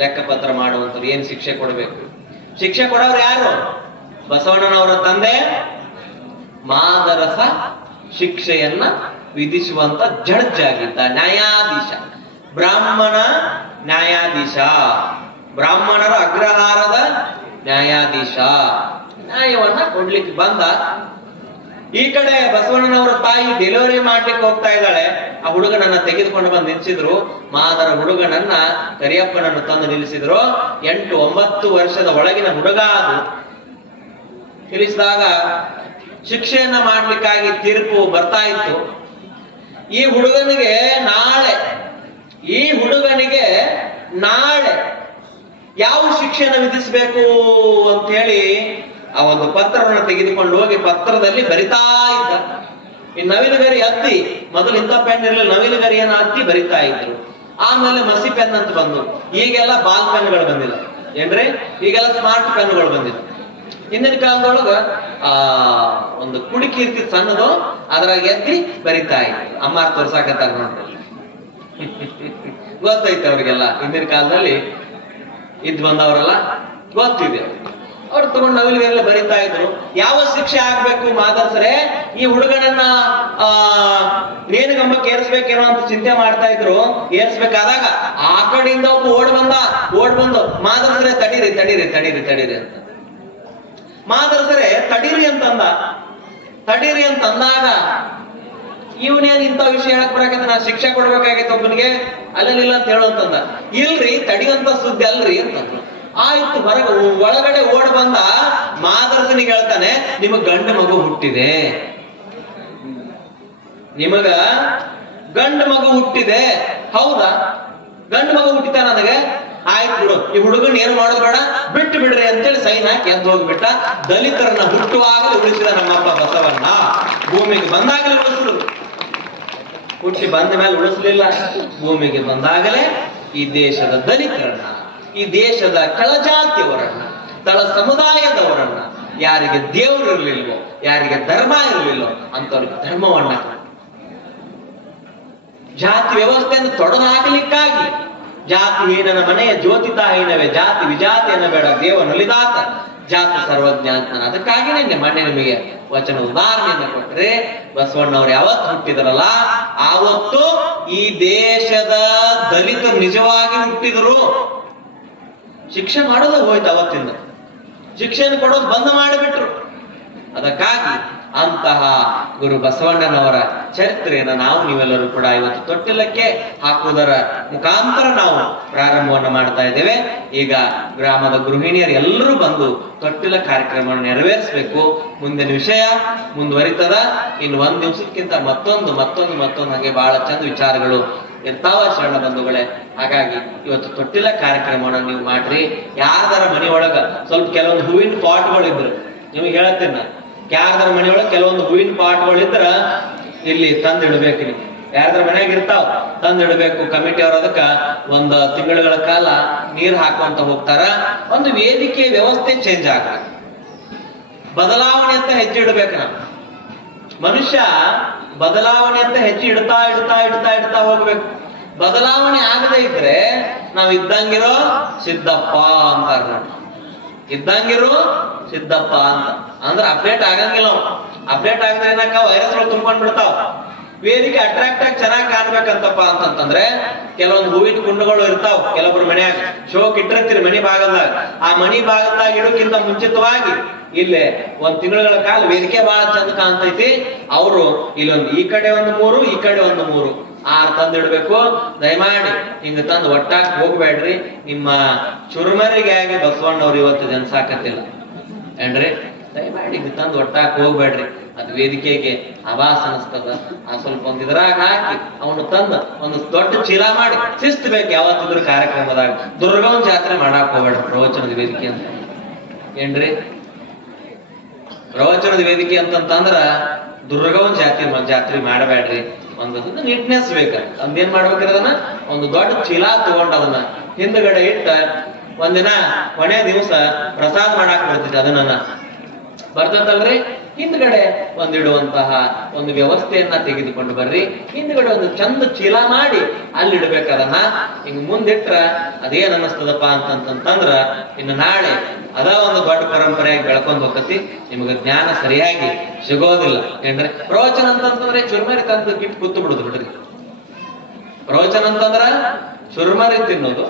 ಲೆಕ್ಕಪತ್ರ ಮಾಡುವಂತರು ಏನ್ ಶಿಕ್ಷೆ ಕೊಡಬೇಕು. ಶಿಕ್ಷೆ ಕೊಡೋರು ಯಾರು? ಬಸವಣ್ಣನವರ ತಂದೆ ಮಾದರಸ ಶಿಕ್ಷೆಯನ್ನ ವಿಧಿಸುವಂತ ಜಡ್ಜ್ ಆಗಿದ್ದ, ನ್ಯಾಯಾಧೀಶ, ಬ್ರಾಹ್ಮಣ ನ್ಯಾಯಾಧೀಶ, ಬ್ರಾಹ್ಮಣರ ಅಗ್ರಹಾರದ ನ್ಯಾಯಾಧೀಶ. ನ್ಯಾಯವನ್ನ ಕೊಡ್ಲಿಕ್ಕೆ ಬಂದ. ಈ ಕಡೆ ಬಸವಣ್ಣನವರ ತಾಯಿ ಡೆಲಿವರಿ ಮಾಡ್ಲಿಕ್ಕೆ ಹೋಗ್ತಾ ಇದ್ದಾಳೆ. ಆ ಹುಡುಗನನ್ನ ತೆಗೆದುಕೊಂಡು ಬಂದು ನಿಲ್ಲಿಸಿದ್ರು. ಮಾದರ ಹುಡುಗನನ್ನ ಕರಿಯಪ್ಪನನ್ನು ತಂದು ನಿಲ್ಲಿಸಿದ್ರು. 8-9 ವರ್ಷದ ಒಳಗಿನ ಹುಡುಗ ಅದು. ನಿಲ್ಲಿಸಿದಾಗ ಶಿಕ್ಷೆಯನ್ನ ಮಾಡ್ಲಿಕ್ಕಾಗಿ ತೀರ್ಪು ಬರ್ತಾ ಇತ್ತು. ಈ ಹುಡುಗನಿಗೆ ನಾಳೆ ಯಾವ ಶಿಕ್ಷೆಯನ್ನು ವಿಧಿಸಬೇಕು ಅಂತ ಹೇಳಿ ಆ ಒಂದು ಪತ್ರವನ್ನು ತೆಗೆದುಕೊಂಡು ಹೋಗಿ ಪತ್ರದಲ್ಲಿ ಬರಿತಾ ಇದ್ದ. ಈ ನವಿಲುಗರಿ ಹತ್ತಿ, ಮೊದಲು ಇಂಥ ಪೆನ್ ಇರಲಿಲ್ಲ, ನವಿಲುಗರಿಯನ್ನು ಹತ್ತಿ ಬರಿತಾ ಇದ್ರು. ಆಮೇಲೆ ಮಸಿ ಪೆನ್ ಅಂತ ಬಂದು, ಈಗೆಲ್ಲ ಬಾಲ್ ಪೆನ್ಗಳು ಬಂದಿಲ್ಲ ಏನ್ರಿ, ಈಗೆಲ್ಲ ಸ್ಮಾರ್ಟ್ ಪೆನ್ಗಳು ಬಂದಿಲ್ಲ. ಹಿಂದಿನ ಕಾಲದೊಳಗ ಒಂದು ಕುಡಿಕಿ ಇರ್ತಿತ್ತು ಸಣ್ಣದು, ಅದ್ರಾಗ ಎತ್ತಿ ಬರಿತಾ ಇದ್ರು. ಅಮ್ಮಾರ್ ತೋರ್ಸಾಕತ್ತಾರ ನೋಡ್ರಿ. ಗೊತ್ತೈತೆ ಅವ್ರಿಗೆಲ್ಲ, ಹಿಂದಿನ ಕಾಲದಲ್ಲಿ ಇದ್ ಬಂದವರೆಲ್ಲ ಗೊತ್ತಿದೆ. ಅವ್ರು ತಗೊಂಡು ನವಿಲಿಗೆಲ್ಲ ಬರಿತಾ ಇದ್ರು. ಯಾವ ಶಿಕ್ಷೆ ಆಗ್ಬೇಕು ಮಾದರ್ಸರೆ, ಈ ಹುಡುಗನನ್ನ ನೇಣುಗಂಬಕ್ಕೆ ಏರಿಸ್ಬೇಕೇನೋ ಅಂತ ಚಿಂತೆ ಮಾಡ್ತಾ ಇದ್ರು. ಏರಿಸ್ಬೇಕಾದಾಗ ಆ ಕಡೆಯಿಂದ ಒಬ್ಬ ಓಡ್ ಬಂದು ಮಾದರ್ಸರೆ ತಡೀರಿ ತಡೀರಿ ತಡೀರಿ ತಡೀರಿ ಅಂತ. ಮಾದರ್ಸರೆ ತಡೀರಿ ಅಂತಂದಾಗ ಇವನೇನ್ ಇಂಥ ವಿಷಯ ಹೇಳಕ್ ಬರಾಕತ್ತ, ನಾ ಶಿಕ್ಷೆ ಕೊಡ್ಬೇಕಾಗಿತ್ತು ಒಬ್ಬನಿಗೆ, ಅಲ್ಲಿಲ್ಲ ಅಂತ ಹೇಳುವಂತಂದ. ಇಲ್ರಿ ತಡಿಯುವಂತ ಸುದ್ದಿ ಅಲ್ರಿ ಅಂತಂದ್ರು. ಆಯ್ತು, ಒಳಗಡೆ ಓಡ್ ಬಂದ ಮಾದರ್ಸನಿಗೆ ಹೇಳ್ತಾನೆ, ನಿಮಗ್ ಗಂಡು ಮಗು ಹುಟ್ಟಿದೆ, ನಿಮಗ ಗಂಡು ಮಗು ಹುಟ್ಟಿದೆ. ಹೌದಾ, ಗಂಡು ಮಗು ಹುಟ್ಟಿತ ನನಗೆ? ಆಯ್ತು ಬಿಡು, ಈ ಹುಡುಗನ್ ಏನು ಮಾಡೋದು ಬೇಡ, ಬಿಟ್ಟು ಬಿಡ್ರಿ ಅಂತೇಳಿ ಸೈನ್ ಹಾಕಿ ಎದ್ದು ಹೋಗ್ಬಿಟ್ಟ. ದಲಿತರನ್ನ ಹುಟ್ಟುವಾಗಲೇ ಉಳಿಸಿದ ನಮ್ಮಪ್ಪ ಬಸವಣ್ಣ, ಭೂಮಿಗೆ ಬಂದಾಗಲೇ ಉಳಿಸಿದ್ರು. ಹುಟ್ಟಿ ಬಂದ ಮೇಲೆ ಉಳಿಸ್ಲಿಲ್ಲ, ಭೂಮಿಗೆ ಬಂದಾಗಲೇ ಈ ದೇಶದ ದಲಿತರನ್ನ, ಈ ದೇಶದ ಕೆಳಜಾತಿಯವರನ್ನ, ತಳ ಸಮುದಾಯದವರನ್ನ, ಯಾರಿಗೆ ದೇವರು ಇರಲಿಲ್ವೋ, ಯಾರಿಗೆ ಧರ್ಮ ಇರಲಿಲ್ಲೋ ಅಂತವ್ರಿಗೆ ಧರ್ಮವನ್ನ, ಜಾತಿ ವ್ಯವಸ್ಥೆಯನ್ನು ತೊಡೆದು ಹಾಕಲಿಕ್ಕಾಗಿ, ಜಾತಿ ಹೀನನ ಮನೆಯ ಜ್ಯೋತಿತಾ ಹೀನವೇ, ಜಾತಿ ವಿಜಾತಿಯನ್ನ ಬೇಡ ದೇವ ನುಲಿದಾತ, ಜಾತಿ ಸರ್ವಜ್ಞ ಅಂತ. ಅದಕ್ಕಾಗಿನೇ ಮೊನ್ನೆ ನಿಮಗೆ ವಚನ ಉದಾಹರಣೆಯನ್ನು ಕೊಟ್ಟರೆ, ಬಸವಣ್ಣವ್ರು ಯಾವತ್ತು ಹುಟ್ಟಿದ್ರಲ್ಲ ಆವತ್ತು ಈ ದೇಶದ ದಲಿತರು ನಿಜವಾಗಿ ಹುಟ್ಟಿದ್ರು. ಶಿಕ್ಷೆ ಮಾಡೋದು ಹೋಯ್ತು, ಅವತ್ತಿಂದ ಶಿಕ್ಷೆಯನ್ನು ಕೊಡೋದು ಬಂದ ಮಾಡಿಬಿಟ್ರು. ಅದಕ್ಕಾಗಿ ಅಂತಹ ಗುರು ಬಸವಣ್ಣನವರ ಚರಿತ್ರೆಯನ್ನು ನಾವು ನೀವೆಲ್ಲರೂ ಕೂಡ ಇವತ್ತು ತೊಟ್ಟಿಲಕ್ಕೆ ಹಾಕುವುದರ ಮುಖಾಂತರ ನಾವು ಪ್ರಾರಂಭವನ್ನು ಮಾಡ್ತಾ ಇದ್ದೇವೆ. ಈಗ ಗ್ರಾಮದ ಗೃಹಿಣಿಯರು ಎಲ್ಲರೂ ಬಂದು ತೊಟ್ಟಿಲ ಕಾರ್ಯಕ್ರಮವನ್ನು ನೆರವೇರಿಸಬೇಕು. ಮುಂದಿನ ವಿಷಯ ಮುಂದುವರಿತದ. ಇನ್ನು 1 ದಿವಸಕ್ಕಿಂತ ಮತ್ತೊಂದು ಹಾಗೆ ಬಹಳ ಚಂದ ವಿಚಾರಗಳು ಇರ್ತಾವ ಶರಣ ಬಂಧುಗಳೇ. ಹಾಗಾಗಿ ಇವತ್ತು ತೊಟ್ಟಿಲ ಕಾರ್ಯಕ್ರಮವನ್ನು ನೀವು ಮಾಡ್ರಿ. ಯಾರ್ದಾರ ಮನೆಯೊಳಗ ಸ್ವಲ್ಪ ಕೆಲವೊಂದು ಹೂವಿನ ಪಾಟ್ಗಳು ಇದ್ರು, ನಿಮಗೆ ಹೇಳ್ತೀನಿ ನಾನು, ಯಾರ್ದಾರ ಮನೆಯೊಳಗೆ ಕೆಲವೊಂದು ಹೂವಿನ ಪಾಟ್ಗಳಿದ್ರ ಇಲ್ಲಿ ತಂದು ಇಡ್ಬೇಕು. ನೀವು ಯಾರ್ದಾರ ಮನ್ಯಾಗ ಇರ್ತಾವ ತಂದು ಇಡ್ಬೇಕು. ಕಮಿಟಿ ಅವ್ರ ಅದಕ್ಕ 1 ತಿಂಗಳುಗಳ ಕಾಲ ನೀರ್ ಹಾಕುವಂತ ಹೋಗ್ತಾರ. ಒಂದು ವೇದಿಕೆ ವ್ಯವಸ್ಥೆ ಚೇಂಜ್ ಆಗ್ಬೇಕು, ಬದಲಾವಣೆ ಅಂತ ಹೆಜ್ಜೆ ಇಡ್ಬೇಕು. ನಾವು ಮನುಷ್ಯ ಬದಲಾವಣೆ ಅಂತ ಹೆಜ್ಜೆ ಇಡ್ತಾ ಹೋಗ್ಬೇಕು. ಬದಲಾವಣೆ ಆಗದೆ ಇದ್ರೆ ನಾವ್ ಇದ್ದಂಗಿರೋ ಸಿದ್ದಪ್ಪ ಅಂತಾರ ನೋಡಿ. ಇದ್ದಂಗಿರೋ ಸಿದ್ದಪ್ಪ ಅಂತ ಅಂದ್ರೆ ಅಪ್ಡೇಟ್ ಆಗಂಗಿಲ್ಲ. ಅಪ್ಡೇಟ್ ಆಗದ್ರೆ ಏನಕ್ಕ ವೈರಸ್ಗಳು ತುಂಬ್ಕೊಂಡ್ ಬಿಡ್ತಾವ. ವೇದಿಕೆ ಅಟ್ರಾಕ್ಟ್ ಆಗಿ ಚೆನ್ನಾಗಿ ಕಾಣ್ಬೇಕಂತಪ್ಪ ಅಂತಂದ್ರೆ ಕೆಲವೊಂದು ಹೂವಿನ ಕುಂಡಗಳು ಇರ್ತಾವ. ಕೆಲವೊಬ್ರು ಮನ್ಯಾಗ ಶೋಕ್ ಇಟ್ಟಿರ್ತೀರಿ ಮನಿ ಭಾಗದಾಗ. ಆ ಮನಿ ಭಾಗದಾಗ ಇಡೋಕ್ಕಿಂತ ಮುಂಚಿತವಾಗಿ ಇಲ್ಲೇ 1 ತಿಂಗಳ ಕಾಲ ವೇದಿಕೆ ಬಹಳ ಚಂದ ಕಾಣ್ತೈತಿ. ಅವರು ಇಲ್ಲೊಂದು ಈ ಕಡೆ 3 ಈ ಕಡೆ 3 6 ತಂದಿಡ್ಬೇಕು. ದಯಮಾಡಿ ಹಿಂಗ ತಂದು ಒಟ್ಟಾಗಿ ಹೋಗ್ಬೇಡ್ರಿ. ನಿಮ್ಮ ಚುರುಮರಿಗಾಗಿ ಬಸವಣ್ಣವ್ರು ಇವತ್ತು ಜನ್ಸಾಕತ್ತಿಲ್ಲ ಏನ್ರಿ. ದಯಮಾಡಿ ಹಿಂಗ ತಂದು ಒಟ್ಟಾಗಿ ಹೋಗ್ಬೇಡ್ರಿ. ಅದು ವೇದಿಕೆಗೆ ಆವಾಸ ಅನಿಸ್ತದ. ಆ ಸ್ವಲ್ಪ ಒಂದು ಇದ್ರಾಗ ಹಾಕಿ ಅವನು ತಂದು ಒಂದು ದೊಡ್ಡ ಚೀಲ ಮಾಡಿ ಶಿಸ್ತಬೇಕು. ಯಾವತ್ತಿದ್ರು ಕಾರ್ಯಕ್ರಮದಾಗ ದುರ್ಗವನ್ ಜಾತ್ರೆ ಮಾಡಾಕ್ ಹೋಗ್ಬೇಡ್ರಿ. ಪ್ರವಚನದ ವೇದಿಕೆ ಅಂತ ಏನ್ರಿ, ಪ್ರವಚನದ ವೇದಿಕೆ ಅಂತಂದ್ರ ದುರ್ಗವನ್ ಜಾತ್ರೆ ಮಾಡಬೇಡ್ರಿ. ಒಂದು ನೀಟ್ನೆಸ್ ಬೇಕ. ಅಂದೇನ್ ಮಾಡ್ಬೇಕ್ರಿ, ಅದನ್ನ ಒಂದು ದೊಡ್ಡ ಚೀಲ ತಗೊಂಡ್ ಅದನ್ನ ಹಿಂದ್ಗಡೆ ಇಟ್ಟ ಒಂದಿನ ಕೊನೆ ದಿವಸ ಪ್ರಸಾದ ಮಾಡಾಕ್ ಬರ್ತಿದ್ದೆ ಅದನ್ನ ಬರ್ತದಲ್ರಿ. ಹಿಂದ್ಗಡೆ ಒಂದಿಡುವಂತಹ ಒಂದು ವ್ಯವಸ್ಥೆಯನ್ನ ತೆಗೆದುಕೊಂಡು ಬರ್ರಿ. ಹಿಂದ್ಗಡೆ ಒಂದು ಚಂದ ಚೀಲ ಮಾಡಿ ಅಲ್ಲಿ ಇಡ್ಬೇಕದನ್ನ. ಹಿಂಗ್ ಮುಂದಿಟ್ರ ಅದೇನ್ ಅನ್ನಿಸ್ತದಪ್ಪ ಅಂತಂತಂದ್ರ ಇನ್ನು ನಾಳೆ ಅದ ಒಂದು ದೊಡ್ಡ ಪರಂಪರೆಯಾಗಿ ಬೆಳ್ಕೊಂಡ್ ಹೋಗತಿ. ನಿಮ್ಗೆ ಜ್ಞಾನ ಸರಿಯಾಗಿ ಸಿಗೋದಿಲ್ಲ ಏನ್ರಿ. ಪ್ರವಚನ ಅಂತಂತಂದ್ರೆ ಚುರುಮರಿ ತಂದು ಗಿಟ್ಟು ಕೂತು ಬಿಡುದು ಬಿಡ್ರಿ. ಪ್ರವಚನ ಅಂತಂದ್ರ ಚುರುಮರಿ ತಿನ್ನೋದು,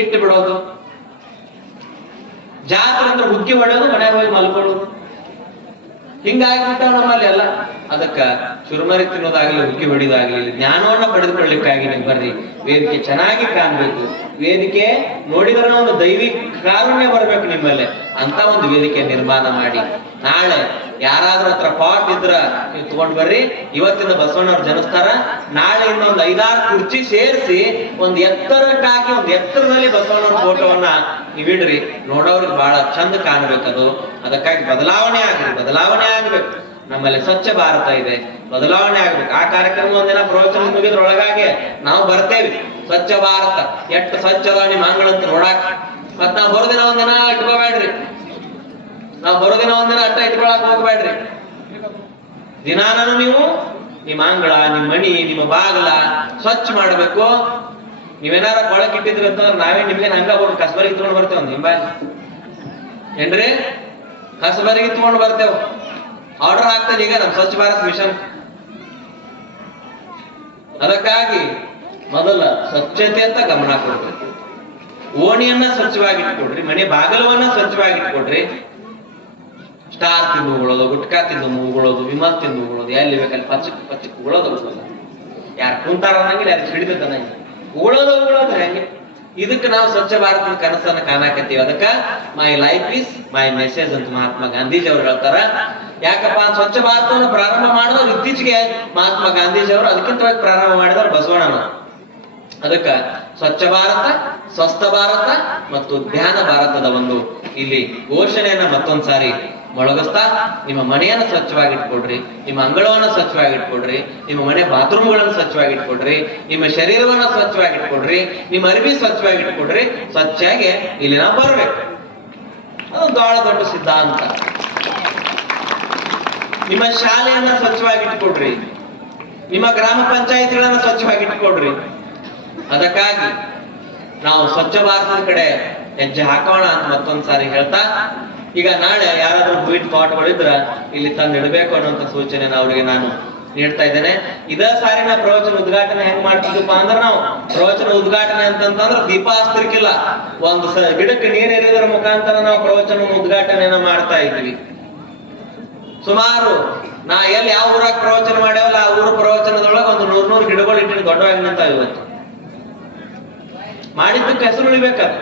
ಇಟ್ಟು ಬಿಡೋದು. ಜಾತ್ರೆ ಅಂದ್ರೆ ಹುಗ್ಗಿ ಹೊಡೆಯೋದು, ಮನೆಗೆ ಹೋಗಿ ಮಲ್ಕೊಳ್ಳೋದು. ಹಿಂಗಾಗ್ಬಿಟ್ಟ ನಮ್ಮಲ್ಲಿ ಎಲ್ಲ. ಅದಕ್ಕ ಚುರುಮರಿ ತಿನ್ನೋದಾಗ್ಲಿ, ಹುಗ್ಗಿ ಹೊಡಿಯೋದಾಗ್ಲಿ, ಜ್ಞಾನವನ್ನ ಪಡೆದುಕೊಳ್ಳಿಕ್ಕಾಗಿ ನೀವು ಬರ್ರಿ. ವೇದಿಕೆ ಚೆನ್ನಾಗಿ ಕಾಣ್ಬೇಕು. ವೇದಿಕೆ ನೋಡಿದ್ರೆ ಒಂದು ದೈವಿಕ ಕಾರುಣ್ಯ ಬರ್ಬೇಕು ನಿಮ್ಮಲ್ಲಿ. ಅಂತ ಒಂದು ವೇದಿಕೆ ನಿರ್ಮಾಣ ಮಾಡಿ ನಾಳೆ ಯಾರಾದ್ರೂ ಹತ್ರ ಪಾಟ್ ಇದ್ರ ನೀವು ತಗೊಂಡ್ ಬರ್ರಿ. ಇವತ್ತಿನ ಬಸವಣ್ಣವ್ರ ಜನಿಸ್ತಾರ. ನಾಳೆ ಇನ್ನೊಂದು 5-6 ಕುರ್ಚಿ ಸೇರಿಸಿ ಒಂದು ಎತ್ತರಕ್ಕಾಗಿ ಒಂದು ಎತ್ತರದಲ್ಲಿ ಬಸವಣ್ಣವ್ರ ಫೋಟೋವನ್ನ ನೀವಿಡ್ರಿ. ನೋಡೋರಿಗೆ ಬಹಳ ಚಂದ ಕಾಣ್ಬೇಕದು. ಅದಕ್ಕಾಗಿ ಬದಲಾವಣೆ ಆಗ್ಬೇಕು. ನಮ್ಮಲ್ಲಿ ಸ್ವಚ್ಛ ಭಾರತ ಇದೆ, ಬದಲಾವಣೆ ಆಗ್ಬೇಕು. ಆ ಕಾರ್ಯಕ್ರಮ ಒಂದಿನ ಪ್ರವಚನ ಮುಗಿದ್ರೊಳಗಾಗಿ ನಾವು ಬರ್ತೇವೆ. ಸ್ವಚ್ಛ ಭಾರತ ಎಷ್ಟು ಸ್ವಚ್ಛದ ನಿಮ್ಮ ಅಂಗಳಂತ ನೋಡಾಕ. ಮತ್ ನಾವ್ ಬರೋದಿನ ಒಂದಿನ ಇಟ್ಕೋಬೇಡ್ರಿ. ಅಟ್ಟ ಇಟ್ಕೊಳಕ್ ಹೋಗ್ಬೇಡ್ರಿ. ದಿನಾನು ನೀವು ನಿಮ್ಮ ಅಂಗಳ, ನಿಮ್ಮ ಮನಿ, ನಿಮ್ಮ ಬಾಗಲ ಸ್ವಚ್ಛ ಮಾಡ್ಬೇಕು. ನೀವೇನಾರ ಕೊಳಕ್ ಇಟ್ಟಿದ್ರಿ ಅಂತಂದ್ರೆ ನಾವೇ ನಿಮ್ಗೆ ಹಂಗ ಹೋಗಿ ಕಸಬರಿಗೆ ತಗೊಂಡ್ ಬರ್ತೇವ. ನಿಂಬ ಏನ್ರಿ ಕಸಬರಿಗೆ ತಗೊಂಡ್ ಬರ್ತೇವ್. ಆರ್ಡರ್ ಆಗ್ತದೆ ಈಗ ನಮ್ ಸ್ವಚ್ಛ ಭಾರತ್ ಮಿಷನ್. ಅದಕ್ಕಾಗಿ ಮೊದಲ ಸ್ವಚ್ಛತೆ ಅಂತ ಗಮನ ಕೊಡ್ಬೇಕು. ಓಣಿಯನ್ನ ಸ್ವಚ್ಛವಾಗಿಟ್ಕೊಡ್ರಿ, ಮನೆ ಬಾಗಲವನ್ನ ಸ್ವಚ್ಛವಾಗಿಟ್ಕೊಡ್ರಿ. ಸ್ಟಾರ್ ತಿಂದು ಉಗಳೋದು, ಗುಟ್ಕಾ ತಿಂದು ಉಗಳೋದು, ವಿಮಲ್ ತಿಂದು ಉಗಳೋದು, ಎಲ್ಲಿ ಬೇಕಲ್ಲಿ ಪಚ್ಚಕ್ ಉಗಳೋದು. ಯಾರು ಕುಂತಾರ ಅನ್ನಂಗಿಲ್ಲ, ಯಾರು ಸಿಡಿದ ಉಗಳೋದು ಹೆಂಗೆ. ಇದಕ್ಕೆ ನಾವು ಸ್ವಚ್ಛ ಭಾರತದ ಕನಸನ್ನ ಕಾಣಾಕತ್ತೀವಿ. ಅದಕ್ಕ my life is my message ಅಂತ ಮಹಾತ್ಮ ಗಾಂಧೀಜಿ ಅವ್ರು ಹೇಳ್ತಾರ. ಯಾಕಪ್ಪ ಸ್ವಚ್ಛ ಭಾರತವನ್ನು ಪ್ರಾರಂಭ ಮಾಡಿದವರು ಇತ್ತೀಚೆಗೆ ಮಹಾತ್ಮ ಗಾಂಧೀಜಿ ಅವರು, ಅದಕ್ಕಿಂತ ಪ್ರಾರಂಭ ಮಾಡಿದವರು ಬಸವಣ್ಣನವರು. ಅದಕ್ಕ ಸ್ವಚ್ಛ ಭಾರತ, ಸ್ವಸ್ಥ ಭಾರತ ಮತ್ತು ಧ್ಯಾನ ಭಾರತದ ಒಂದು ಇಲ್ಲಿ ಘೋಷಣೆಯನ್ನ ಮತ್ತೊಂದ್ಸಾರಿ ಮೊಳಗಿಸ್ತಾ, ನಿಮ್ಮ ಮನೆಯನ್ನ ಸ್ವಚ್ಛವಾಗಿಟ್ಕೊಡ್ರಿ, ನಿಮ್ಮ ಅಂಗಳವನ್ನ ಸ್ವಚ್ಛವಾಗಿಟ್ಕೊಡ್ರಿ, ನಿಮ್ಮ ಮನೆ ಬಾತ್ರೂಮ್ಗಳನ್ನ ಸ್ವಚ್ಛವಾಗಿಟ್ಕೊಡ್ರಿ, ನಿಮ್ಮ ಶರೀರವನ್ನ ಸ್ವಚ್ಛವಾಗಿಟ್ಕೊಡ್ರಿ, ನಿಮ್ಮ ಅರಿವಿ ಸ್ವಚ್ಛವಾಗಿಟ್ಕೊಡ್ರಿ. ಸ್ವಚ್ಛಾಗಿ ಇಲ್ಲಿ ನಾವು ಬರ್ಬೇಕು. ಅದು ಬಹಳ ದೊಡ್ಡ ಸಿದ್ಧಾಂತ. ನಿಮ್ಮ ಶಾಲೆಯನ್ನ ಸ್ವಚ್ಛವಾಗಿಟ್ಕೊಡ್ರಿ, ನಿಮ್ಮ ಗ್ರಾಮ ಪಂಚಾಯಿತಿಗಳನ್ನ ಸ್ವಚ್ಛವಾಗಿಟ್ಕೊಡ್ರಿ. ಅದಕ್ಕಾಗಿ ನಾವು ಸ್ವಚ್ಛ ಭಾರತದ ಕಡೆ ಹೆಜ್ಜೆ ಹಾಕೋಣ ಅಂತ ಮತ್ತೊಂದ್ಸಾರಿ ಹೇಳ್ತಾ, ಈಗ ನಾಳೆ ಯಾರಾದ್ರೂ ಹೂವಿನ ಪಾಟ್ಗಳಿದ್ರ ಇಲ್ಲಿ ತಂದು ಇಡಬೇಕು ಅನ್ನೋಂಥ ಸೂಚನೆ ಅವರಿಗೆ ನಾನು ನೀಡ್ತಾ ಇದ್ದೇನೆ. ಇದೇ ಸಾರಿ ನಾವು ಪ್ರವಚನ ಉದ್ಘಾಟನೆ ಹೆಂಗ್ ಮಾಡ್ತಿದ್ವಪ್ಪ ಅಂದ್ರೆ, ನಾವು ಪ್ರವಚನ ಉದ್ಘಾಟನೆ ಅಂತಂದ್ರೆ ದೀಪ ಹಚ್ತಿರ್ಕಿಲ್ಲ, ಒಂದು ಗಿಡಕ್ಕೆ ನೀರ್ ಎರೆಯೋದ್ರ ಮುಖಾಂತರ ನಾವು ಪ್ರವಚನ ಉದ್ಘಾಟನೆಯನ್ನ ಮಾಡ್ತಾ ಇದ್ವಿ. ಸುಮಾರು ನಾ ಎಲ್ಲಿ ಯಾವ ಊರಾಗ ಪ್ರವಚನ ಮಾಡ್ಯಾವಲ್ಲ ಆ ಊರ ಪ್ರವಚನದೊಳಗೆ ಒಂದು 100 ಗಿಡಗಳು ಇಟ್ಟು ದೊಡ್ಡವಾಗಿ ನಿಂತಾವ. ಇವತ್ತು ಮಾಡಿದ್ದಕ್ಕೆ ಹೆಸರು ಉಳಿಬೇಕಲ್ಲ.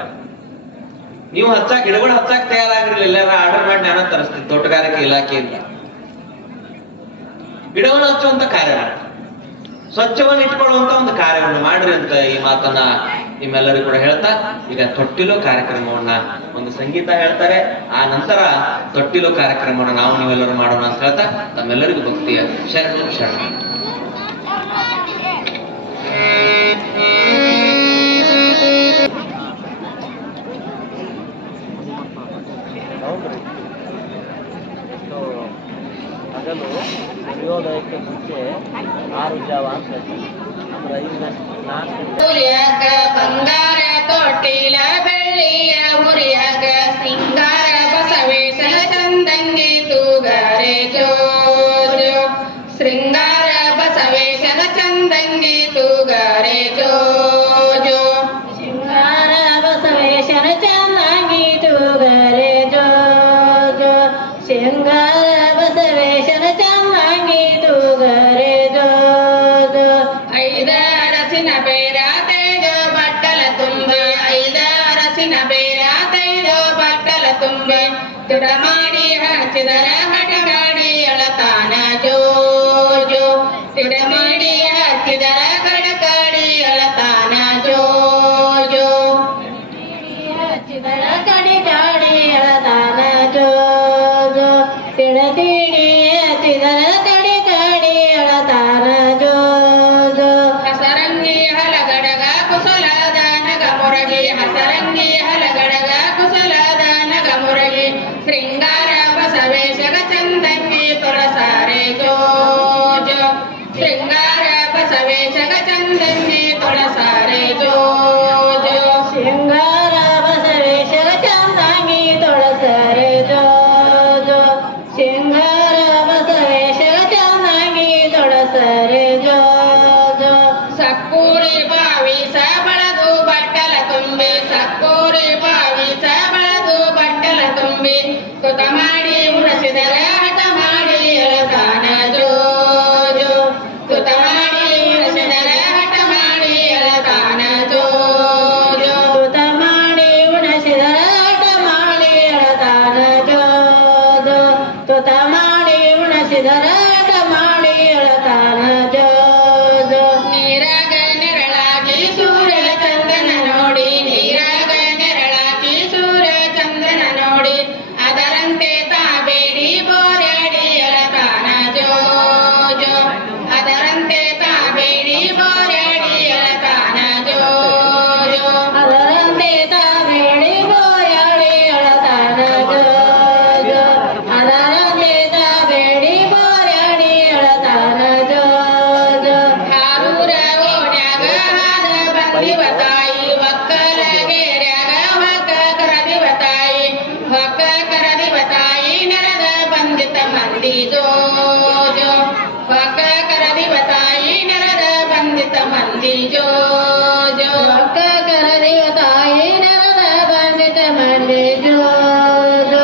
ನೀವು ಗಿಡಗಳು ಹಚ್ಚಾಕ್ ತಯಾರಾಗಿರ್ಲಿಲ್ಲ, ಎಲ್ಲಾರ ಆರ್ಡರ್ ಮಾಡಿ ನಾನು ತರಿಸ್ತೀನಿ ತೋಟಗಾರಿಕೆ ಇಲಾಖೆಯಿಂದ. ಗಿಡವನ್ನು ಹಚ್ಚುವಂತ ಕಾರ್ಯ ಮಾಡಿ, ಸ್ವಚ್ಛವನ್ನು ಇಟ್ಕೊಳ್ಳುವಂತ ಒಂದು ಕಾರ್ಯವನ್ನು ಮಾಡ್ರಿ ಅಂತ ಈ ಮಾತನ್ನ ನಿಮ್ಮೆಲ್ಲರಿಗೂ ಕೂಡ ಹೇಳ್ತಾ, ಈಗ ತೊಟ್ಟಿಲು ಕಾರ್ಯಕ್ರಮವನ್ನ ಒಂದು ಸಂಗೀತ ಹೇಳ್ತಾರೆ. ಆ ನಂತರ ತೊಟ್ಟಿಲು ಕಾರ್ಯಕ್ರಮವನ್ನ ನಾವು ನೀವೆಲ್ಲರೂ ಮಾಡೋಣ ಅಂತ ಹೇಳ್ತಾ, ತಮ್ಮೆಲ್ಲರಿಗೂ ಭಕ್ತಿಯ ಶರಣ. ಹಗಲು ಸೂರ್ಯೋದಯಕ್ಕೆ ಮುಂಚೆ 6 ಜಾವ ಅಂತ ಅಂದ್ರೆ 5-4 ಬಂಗಾರ ತೊಟ್ಟಿಲ ಬೆಳ್ಳಿಯ ಮುರಿಯಾಗ ಸಿಂಗಾರ ಬಸವೇಶನ ಚಂದಂಗಿ ತೂಗರೆ ಜೋಜೋ. ಶೃಂಗಾರ ಬಸವೇಶನ ಚಂದಂಗಿ ತೂಗರೆ ಜೋಜೋ. ಶೃಂಗಾರ ಬಸವೇಶನ ಚಂದಂಗಿ ತೂಗರೆ ಜೋಜೋ. ಶೃಂಗಾರ ಬಸವೇಶನ ಚಂದಂಗಿ ತೂಗರೆ ಜೋಜೋ. 5 ಅರಸಿನ ಬೇರ ತೈದು ಬಟ್ಟಲ ತುಂಬಿ, 5 ಅರಸಿನ ಬೇರ ತೈದು ಬಟ್ಟಲ ತುಂಬಿ, ತುಡ ಮಾಡಿ ಹಚ್ಚಿದರ ಗಡಗಾಡಿ ಅಳತಾನ ಜೋಜೋ. ತುಡ ಮಾಡಿ ಹಚ್ಚಿದರ ಗಡಗಾಡಿ ಅಳತಾನ ಜೋಜೋ. ಹಚ್ಚಿದರ ಗಡಿಗಾಡಿ ಅಳತಾನ ಜೋಜೋ. ತಿಳತೀಡಿ ಹಚ್ಚಿದರ ಗಡಿಗಾಡಿ ಅಳತಾನ ಜೋಜೋ. ಹಸರಂಗಿ ಹಲಗಡಗ ಕುಸಲದ ನಗ ಮೊರಗಿ, ಹಸರಂಗಿ ಹಲಗಡಗ ಜೋ ಜೋ ಭಕ್ತ ಕರದಿವ ತಾಯಿ ನೆಲದ ಬಂದಿತ ಮಂದಿ ಜೋ ಜೋ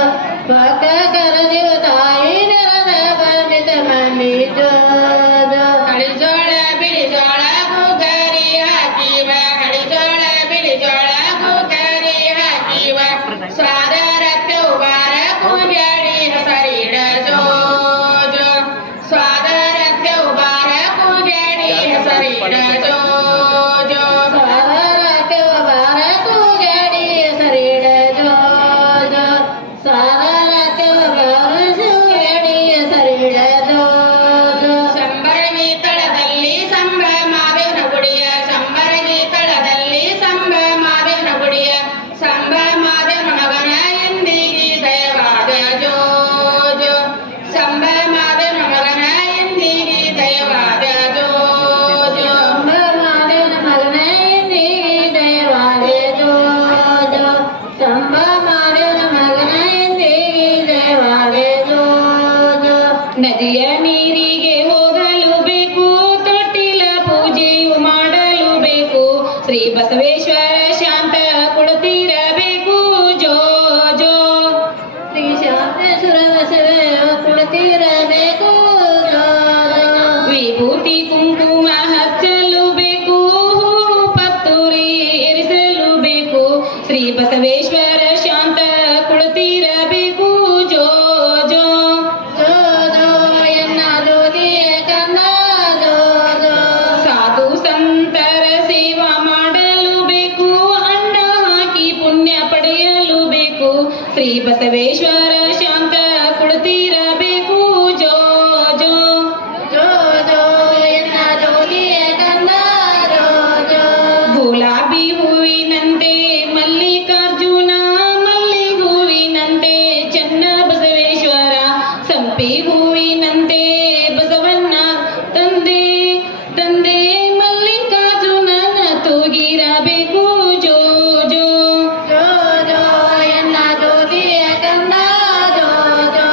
ಭಕ್ತ ಕರದಿವ ತಾಯಿ ನೆಲದ ಬಂದಿತ ಮಂದಿ ಜೋ ಜೋ ಹಳಿ ಜೋಳ ಬಿಳಿ ಜೋಳ ಗುಗರಿ ಹಾಕಿವ ಹಳಿ ಜೋಳ ಬಿಳಿ ಜೋಳ ಗುಗರಿ ಹಾಕಿವ ಸ್ವಾದರ ತ್ಯೌಬಾರ ಕುಂಜಾಡಿ ಹೆಸರಿಡ ಜೋ ಜೋ ಸ್ವಾದರ ತ್ಯೌಬಾರ ಕುಂಜಾಡಿ ಹೆಸರಿಡ ಜೋ ಜೋ ಸ್ವಾದರ ತ್ಯೌಬಾರ ಕುಂಜಾಡಿ ಹೆಸರಿಡ ಜೋ ಜೋ ಸ್ವಾದರ ತ್ಯೌಬಾರ ಕುಂಜಾಡಿ ಹೆಸರಿಡ ಜೋ ಜೋ ಸಂಬರಗಿ ತಳದಲ್ಲಿ ಸಂಭ್ರಮಾದೇವನ ಗುಡಿಯ ಸಂಬರಗಿ ತಳದಲ್ಲಿ ಸಂಭ್ರಮಾದೇವನ ಗುಡಿಯ ಸಂಭ್ರಮಾದೇವನ ಮಗನ ಎಂದಿಗೆ ದಯವಾದ ಜೋ ಜೋ ಸಂಭ್ರಮಾದೇವನ ಮಗನ ಎಂದಿಗೆ ದಯವಾದ ಜೋ ಜೋ ಸಂಭ್ರಮಾದೇವನ ಮಗನ ಎಂದಿಗೆ ದಯವಾದ ಜೋ ಜೋ ಸಂಭ್ರಮಾದೇವನ ಮಗನ ಎಂದಿಗೆ ದಯವಾದ ಜೋ ಜೋ ನದಿಯ ನೀರಿಗೆ ಹೋಗಲು ಬೇಕು ತೊಟ್ಟಿಲ ಪೂಜೆಯು ಮಾಡಲು ಬೇಕು ಶ್ರೀ ಬಸವೇಶ್ವರ ಶಾಂತ ಕುಳಿತಿರಬೇಕು ಜೋ ಜೋ ಶ್ರೀ ಶಾಂತೇಶ್ವರ ಬಸವ ಕುಳಿತಿರಬೇಕು ಜೋ ಜೋ ವಿಭೂತಿ ಕುಂಕುಮ ಹಚ್ಚಲು ಬೇಕು ಪತ್ತೂರಿ ಇರಿಸಲು ಬೇಕು ಶ್ರೀ ಬಸವೇಶ್ವರ ಶಾಂತ ಕುಳಿತಿರಬೇಕು ಜೋ ಜೋ ಜೋ ಜೋ ಎನ್ನ ಜ್ಯೋತಿಯ ಕಂದ ಜೋ ಜೋ ಸಾಧು ಸಂತರ ಸೇವಾ ಮಾಡಲು ಬೇಕು ಅನ್ನ ಹಾಕಿ ಪುಣ್ಯ ಪಡೆಯಲು ಬೇಕು ಶ್ರೀ ಬಸವೇಶ್ವರ ಶಾಂತ ಕುಳಿತಿರಬೇಕು ಜೋ ಜೋ ಜೋ ಜೋ ಎನ್ನ ಜ್ಯೋತಿಯ ಕಂದ ಜೋ ಜೋ ಗುಲಾಬಿ ಹೂವಿನಂತೆ ಮಲ್ಲಿಕಾರ್ಜುನ ಮಲ್ಲಿ ಹೂವಿನಂತೆ ಚನ್ನ ಬಸವೇಶ್ವರ ಸಂಪಿ ಹೂವಿನಂತೆ ಬಸವಣ್ಣ ತಂದೆ ತಂದೆ ಮಲ್ಲಿಕಾರ್ಜುನನ ತೂಗಿರಬೇಕು ಜೋ ಜೋ ಜೋ ಜೋ ಎನ್ನ ಜ್ಯೋತಿಯ ಕಂದ ಜೋ ಜೋ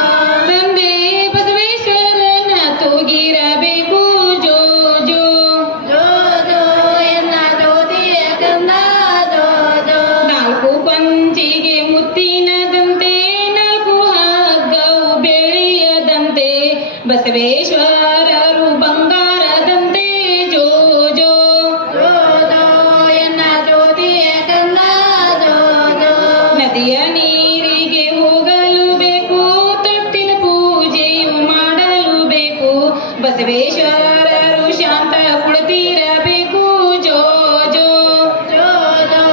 ತಂದೆ ಬಸವೇಶ್ವರನ ತೂಗಿರಬೇಕು ಜೋ ಜೋ ಜೋ ಜೋ ಎನ್ನ ಜ್ಯೋತಿಯ ಕಂದ ಜೋ ಜೋ ನಾಲ್ಕು ಪಂಚಿಗೆ ಮುತ್ತಿನದಂತೆ ನಾಲ್ಕು ಹಗ್ಗವು ಬೆಳೆಯದಂತೆ ಬಸವೇಶ್ವರರು ಬಂಗಾರದಂತೆ ಜೋ ಜೋ ಜೋ ಜೋ ಎನ್ನ ಜ್ಯೋತಿಯ ಕಂದ ಜೋ ಜೋ ನದಿಯ ನೀರಿಗೆ ಹೋಗಲು ಬೇಕು ತೊಟ್ಟಿಲ ಪೂಜೆಯು ಮಾಡಲು ಬೇಕು ಬಸವೇಶ್ವರರು ಶಾಂತ ಕುಳಿತಿರಬೇಕು ಜೋ ಜೋ ಜೋ ಜೋ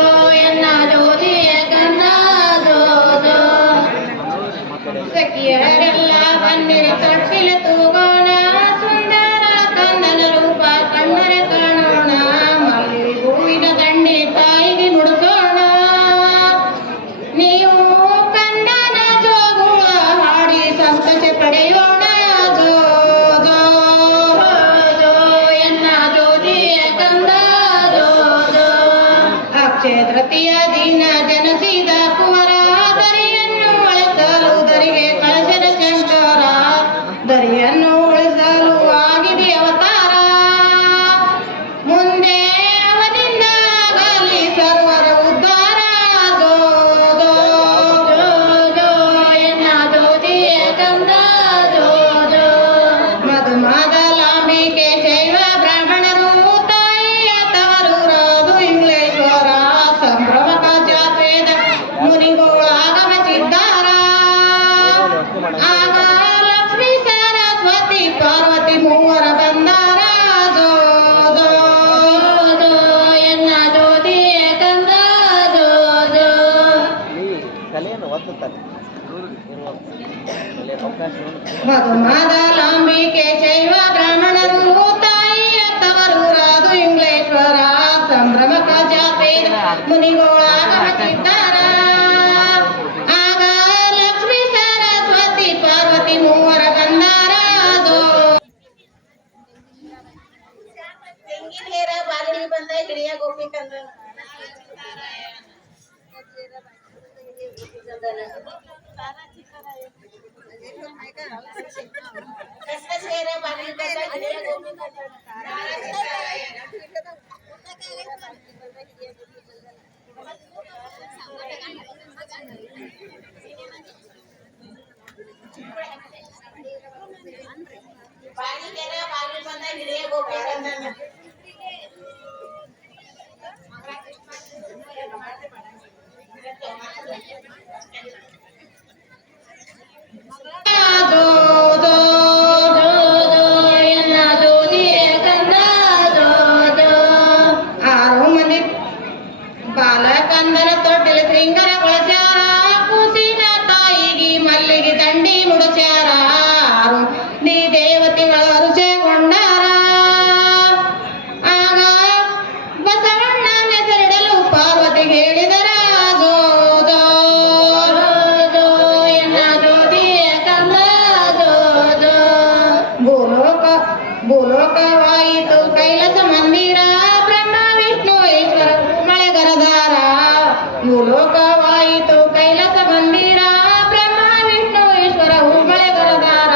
ಎನ್ನ ಜ್ಯೋತಿಯ ಕಂದ ಜೋ ಜೋ ಸಖಿಯರೆಲ್ಲ ಬನ್ನಿರಿ ತೊಟ್ಟಿಲ ತೂಗೋಣ ಸುಂದರ ಕಂದನ ರೂಪ ಕಂಡರೆ ಕಾಣೋಣ ಮಲ್ಲಿ ಹೂವಿನ ದಂಡೆ ತಾಯಿಗೆ ಮುಡಿಸೋಣ ನೀವು ಕಂದನ ಜೋಗುಳ ಹಾಡಿ ಸಂತೋಷ ಪಡೆಯೋಣ ಜೋ ಜೋ ಜೋ ಎನ್ನ ಜ್ಯೋತಿಯ ಕಂದ ಜೋ ಜೋ ಅಕ್ಷಯ ತೃತೀಯ ದಿನ ಜನಸಿದ ಕುವರ ದರಿಯನ್ನು ಉಳಿಸಲು ದರಿಗೆ ಕಳಸದ ಶಂಕರ ದರಿಯನ್ನು ಉಳಿಸಲು ಆಗಿದೆ ಅವತಾರ ಮುಂದೆ ಅವನಿಂದ ಆಗಲಿ ಸರ್ವರ ಉದ್ಧಾರ ಜೋ ಜೋ ಜೋ ಜೋ ಎನ್ನ ಜ್ಯೋತಿಯ ಕಂದ ಜೋ ಜೋ ಮಧು ಮಾದಲಾಂಬಿಕೆ ಶೈವ ಬ್ರಾಹ್ಮಣರು ತಾಯಿಯ ತವರು ರಾದು ಇಂಗ್ಲೇಶ್ವರ ಸಂಭ್ರಮಕ ಜಾತ್ರೆದ ಮುನಿಗಳು ಆಗಮಿಸಿದ್ದಾರ ಆಗ ಲಕ್ಷ್ಮೀ ಸರಸ್ವತಿ ಪಾರ್ವತಿ ಮೂವರ ಬಂದಾರ ಜೋ ಜೋ ಜೋ ಎನ್ನ ಜ್ಯೋತಿಯ ಕಂದ ಜೋ ಜೋ ಈ ಕಲೆಯನ್ನು ಒತ್ತುತ್ತಾರೆ ಇರುವ ಕಲೆ ಅವಕಾಶವನ್ನು ಮಧು ಮಾದಲಾಂಬಿಕೆ ಶೈವ ಬ್ರಾಹ್ಮಣರು ತಾಯಿಯ ತವರು ರಾದು ಇಂಗ್ಲೇಶ್ವರ ಸಂಭ್ರಮಕ ಜಾತ್ರೆದ ಮುನಿಗಳು ಆಗಮಿಸಿದ್ದಾರ ಆಗ ಲಕ್ಷ್ಮೀ ಸರಸ್ವತಿ ಪಾರ್ವತಿ ಮೂವರ ಬಂದಾರ ಜೋ ತೆಂಗಿನ ಹೇರ ಬಾಗಿಲಿಗೆ ಬಂದ ಹಿಡಿಯ ಗೋಪಿ ಕಂದ ಕಸ ಸೇರ ಬಾಗಿಲಿಗೆ ಬಂದ ಹಿಡಿಯ ಗೋಪಿ ಕಂದ ಆರು ಮಂದಿ ಬಾಲಕಂದನ ತೊಟ್ಟಿಲ ಶೃಂಗಾರಗೊಳಿಸ್ಯಾರ ಕೂಸಿನ ತಾಯಿಗೆ ಮಲ್ಲಿಗೆ ದಂಡಿ ಮುಡಿಸ್ಯಾರ ಆರು ನೀ ದೇವತೆಗಳ ರುಚಿಗೊಂಡಾರ ಆಗ ಬಸವಣ್ಣ ಹೆಸರಿಡಲು ಪಾರ್ವತಿಗೆ ಹೇಳಿದರ ಜೋ ಜೋ ಜೋ ಎನ್ನ ಜ್ಯೋತಿಯ ಕಂದ ಜೋ ಜೋ ಭೂಲೋಕವಾಯಿತು ಕೈಲಾಸ ಮಂದಿರ ಬ್ರಹ್ಮ ವಿಷ್ಣು ಈಶ್ವರ ಮಳೆಗರದಾರ ಭೂಲೋಕವಾಯಿತು ಕೈಲಾಸ ಮಂದಿರ ಬ್ರಹ್ಮ ವಿಷ್ಣು ಈಶ್ವರ ಮಳೆಗರದಾರ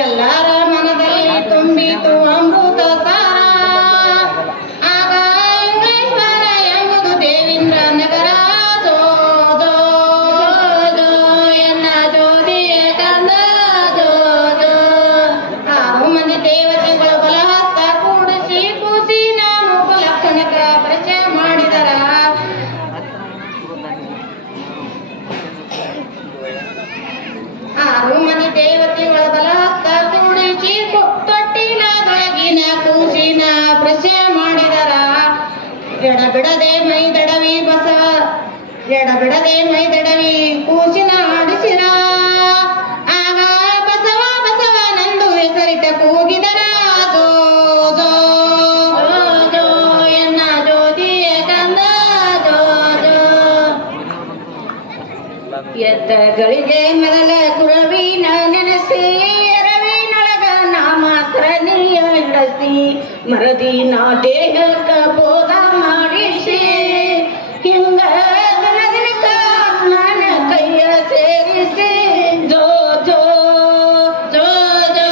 ಎಲ್ಲರ ಮನದಲ್ಲಿ ತುಂಬಿತು ಅಮೃತ ಸಾರ ಆಗ ಇಂಗ್ಲೇಶ್ವರ ಎಂಬುದು ದೇವೇಂದ್ರ ನಗರ ಜೋ ಜೋ ಜೋ ಎನ್ನ ಜ್ಯೋತಿಯ ಕಂದ ಜೋ ಜೋ ಆರು ಮಂದಿ ದೇವತೆಗಳು ಬಲಹಸ್ತ ಕೂಡಿಸಿ ಕೂಸಿನ ಮುಖ ಲಕ್ಷಣಕ ಪರಿಚಯ ಮಾಡಿದರ ಆರು ಮಂದಿ ದೇವತೆಗಳ ಬಲಹಸ್ತ ಕೂಡಿಸಿ ತೊಟ್ಟಿಲದೊಳಗಿನ ಕೂಸಿನ ಪರಿಚಯ ಮಾಡಿದರ ಎಡಬಿಡದೆ ಮೈದಡವಿ ಬಸವ ಎಡಬಿಡದೆ ಮೈದಡವಿ ಕೂಸಿನ ಆಡಿಸಿರ ಆಗ ಬಸವ ಬಸವನೆಂದು ಹೆಸರಿಟ ಕೂಗಿದರ ಜೋ ಜೋ ಜೋ ಎನ್ನ ಜ್ಯೋತಿಯ ಕಂದ ಜೋ ಜೋ ಎದ್ದಗಳಿಗೆ ಮೊದಲ ಕುರವಿನ ನೆನೆಸಿ ಎರವಿನೊಳಗ ನಾಮಾಸ್ತ್ರ ನೀಯ ಇಡಸಿ ಮರದಿನ ದೇಹಕ್ಕ ಬೋಧ ಮಾಡಿಸಿ ಹಿಂಗ ದಿನದಿನಕ ನನ್ನ ಕೈಯ ಸೇರಿಸಿ ಜೋ ಜೋ ಜೋ ಜೋ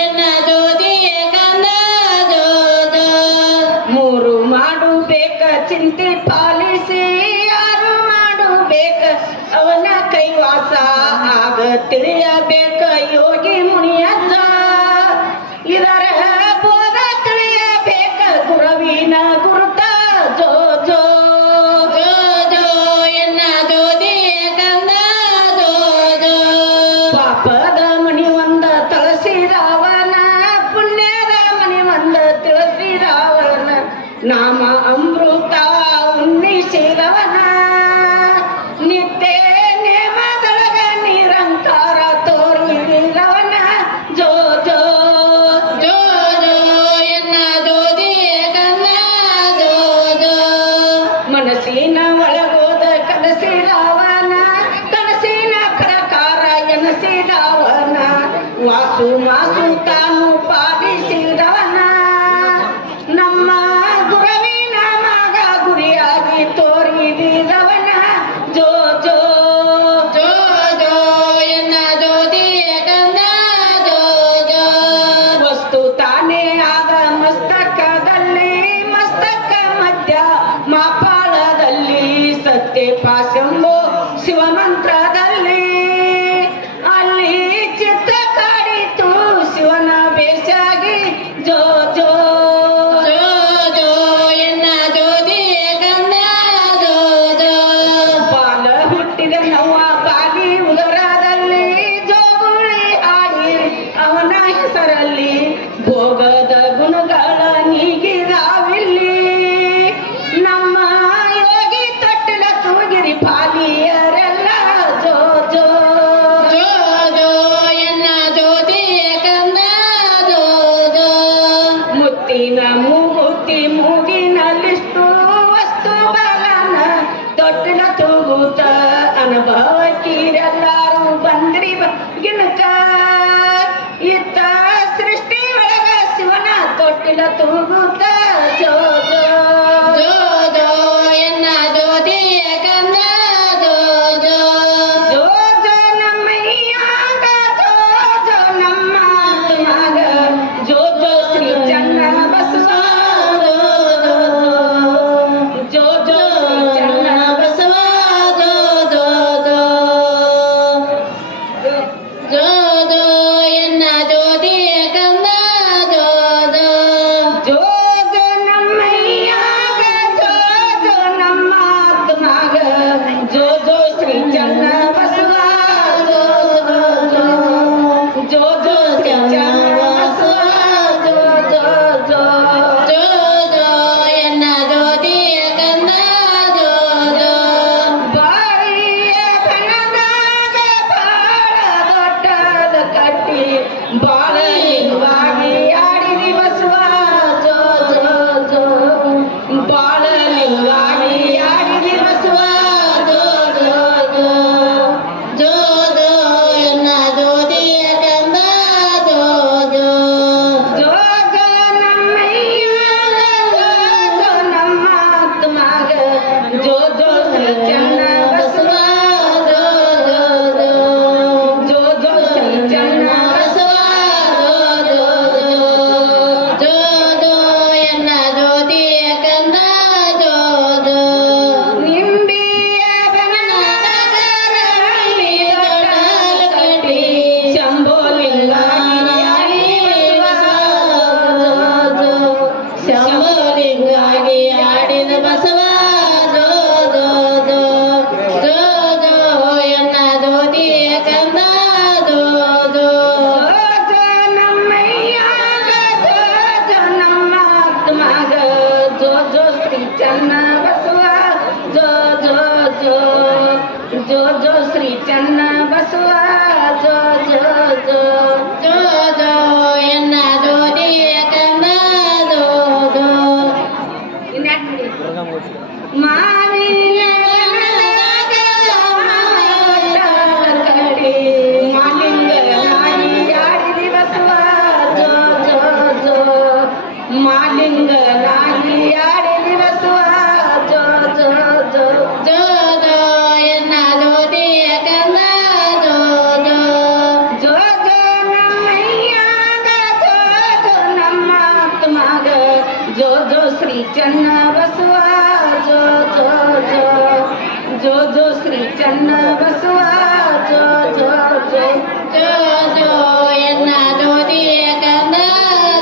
ಎನ್ನ ಜ್ಯೋತಿಯ ಕಂದ ಜೋ ಜೋ ಮೂರು ಮಾಡಬೇಕ ಚಿಂತೆ ಪಾಲಿಸಿ ಯಾರು ಮಾಡಬೇಕ ಅವನ ಕೈವಾಸ ಆಗ ತಿಳಿಯಬೇಕ ಯೋಗಿ ಮುನಿಯಜ್ಜ ಇದರ ಬೋಧ ತಿಳಿಯಬೇಕ ಗುರುವಿನ ಗುರುತ ಜೋ ಜೋ ಜೋ ಜೋ ಎನ್ನ ಜ್ಯೋತಿಯ ಕಂದ ಜೋ ಜೋ ಪಾಪದ ಮಣಿ ಒಂದ ತಳಸಿರವನ ಪುಣ್ಯದ ಮಣಿ ಒಂದ ತಿಳಿಸಿರವನ ನಾಮ ಅಮೃತ ಉನ್ನಿಸಿರವನ ನಿತ್ಯ ನೇಮದೊಳಗ ನಿರಂಕಾರ ತೋರಿರವನ ಜೋ ಜೋ ಜೋ ಜೋ ಎನ್ನ ಜ್ಯೋತಿಯ ಕಂದ ಜೋ ಜೋ ಮನಸ್ಸಿನ ಒಳಗೋದ ಕನಸಿರವನ ಕನಸಿನ ಪ್ರಕಾರ ಎನಸಿದವನ ವಾಸು ಮಾಸು ತಾನು ಪಾಲಿಸಿದವನ ನಮ್ಮ ಗುರುವಿನ ಮಗ ಗುರಿಯಾಗಿ ತೋರಿದಿರವನ ಜೋ ಜೋ ಜೋ ಜೋ ಎನ್ನ ಜ್ಯೋತಿಯ ಕಂದ ಜೋ ಜೋ ವಸ್ತು ತಾನೇ ಆದ ಮಸ್ತಕದಲ್ಲಿ ಮಸ್ತಕ ಮಧ್ಯ ಮಾಪಾಳದಲ್ಲಿ ಸತ್ಯ ಪಾಶಂಬೋ ಶಿವಮಂತ್ರದಲ್ಲಿ ಅಲ್ಲಿ ಚಿತ್ತ ಕಾಡಿತು ಶಿವನ ಬೇಸಾಗಿ ಜೋ ಜೋ ಜೋ ಜೋ ಎನ್ನ ಜ್ಯೋತಿಯ ಕಂದ ಜೋ ಜೋ ಬಾಲ ಹುಟ್ಟಿದ ನವ್ವ ಬಾಗಿ ಉದರದಲ್ಲಿ ಜೋಗುಳಿ ಹಾಡಿ ಅವನ ಹೆಸರಲ್ಲಿ ಭೋಗದ ಗುಣಗಳ ನೀಗಿದಾವಿಲ್ಲಿ ನಮ್ಮ ಯೋಗಿ ತೊಟ್ಟಿಲ ತೂಗಿರಿ ಪಾಲಿಯರೆಲ್ಲ ಜೋ ಜೋ ಜೋ ಜೋ ಎನ್ನ ಜ್ಯೋತಿಯ ಕಂದ ಜೋ ಜೋ ಮುತ್ತಿನ ಮೂಗುತಿ ಮೂಗಿನಲ್ಲಿಷ್ಟು ವಸ್ತು ಬಲನ ತೊಟ್ಟಿಲ ತೂಗುತ್ತ ಅನುಭವಕ್ಕಿರೆಲ್ಲಾರು ಬಂದ್ರಿ ಗಿಣಕ ಇತ್ತ ಸೃಷ್ಟಿ ಒಳಗ ಶಿವನ ತೊಟ್ಟಿಲ ತೂಗುತ್ತ ಜೋ ಜೋ ಜೋ ಜೋ ಎನ್ನ ಜ್ಯೋತಿಯ ಕಂದ ಜೋ ಜೋ ಜೋ ಜೋ ನಮ್ಮಯ್ಯಾಗ ಜೋ ಜೋ ನಮ್ಮ ಆತ್ಮಗ ಜೋ ಜೋ ಶ್ರೀ ಚನ್ನ ಬಸವ ಜೋ ಜೋ ಶ್ರೀ ಚನ್ನ ಬಸವ ಜೋ ಜೋ ಜೋ ಜೋ ಜೋ ಎನ್ನ ಜ್ಯೋತಿಯ ಕಂದ ಜೋ ಜೋ ಜೋ ಚನ್ನ ಬಸವ ಜೋ ಜೋ ಜೋ ಜೋ ಜೋ ಶ್ರೀ ಚನ್ನ ಬಸವ ಜೋ ಜೋ ಜೋ ಜೋ ಜೋ ಎನ್ನ ಜೋದಿಯ ಕಂದ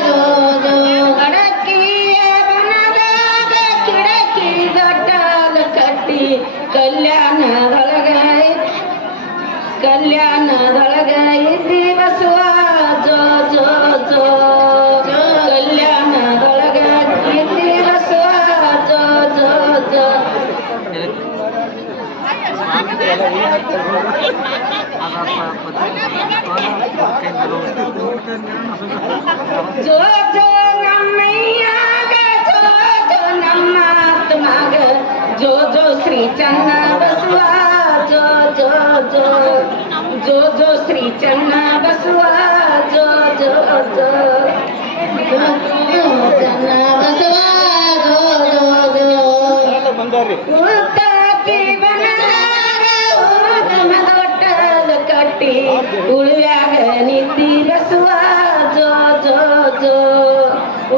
ಜೋ ಜೋ ಅಡಕಿಯ ಬನದಾಗ ಕಿಡಕಿ ದೊಡ್ಡದ ಕಟ್ಟಿ ಕಲ್ಯಾಣದೊಳಗ ಇದ್ದಿ ಬಸವ ಜೋ ಜೋ ಜೋ ಕಲ್ಯಾಣದೊಳಗ ಇದ್ದಿ ಬಸವ ಜೋ ಜೋ ಜೋ ಜೋ ಜೋ ನಮ್ಮಯ್ಯಾಗ ಜೋ ಜೋ ನಮ್ಮ ಆತ್ಮಾಗ ಜೋ ಜೋ ಶ್ರೀ ಚನ್ನ ಬಸವ ಜೋ ಜೋ ಜೋ ಜೋ ಜೋ ಶ್ರೀ ಚನ್ನ ಬಸವ ಜೋ ಜೋ ಜೋ ಚನ್ನ ಬಸವ ಜೋ ಜೋ ಜೋ ಉತ್ತಾಕಿ ಬನದಾಗ ದೊಡ್ಡದ ಕಟ್ಟಿ ಉಳಿವ್ಯಾಗ ನಿಂತಿ ಬಸವ ಜೋ ಜೋ ಜೋ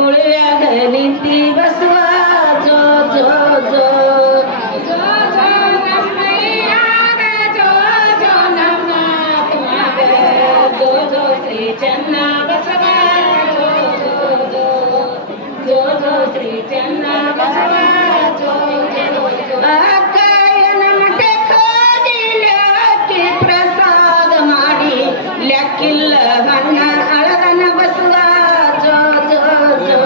ಉಳಿವ್ಯಾಗ ನಿಂತಿ ಬಸವ ಜೋ ಜೋ ಜೋ ಜೋ ಜೋ ನಮ್ಮಯ್ಯಾಗ ಜೋ ಜೋ ನಮ್ಮ ಆತ್ಮಾಗ ಜೋ ಜೋ ಶ್ರೀ ಚನ್ನ ಬಸವ ಜೋ ಜೋ ಜೋ ಜೋ ಜೋ ಶ್ರೀ ಚನ್ನ ಬಸವ ಜೋ ಜೋ ಜೋ ಅಕ್ಕಯ್ಯನ ಮಠಕ್ಕೆ ಹೋಗಿ ಲೆಕ್ಕಿ ಪ್ರಸಾದ ಮಾಡಿ ಲೆಕ್ಕಿಲ್ಲ ಬಣ್ಣ ಅಳದನ ಬಸವ ಜೋ ಜೋ ಜೋ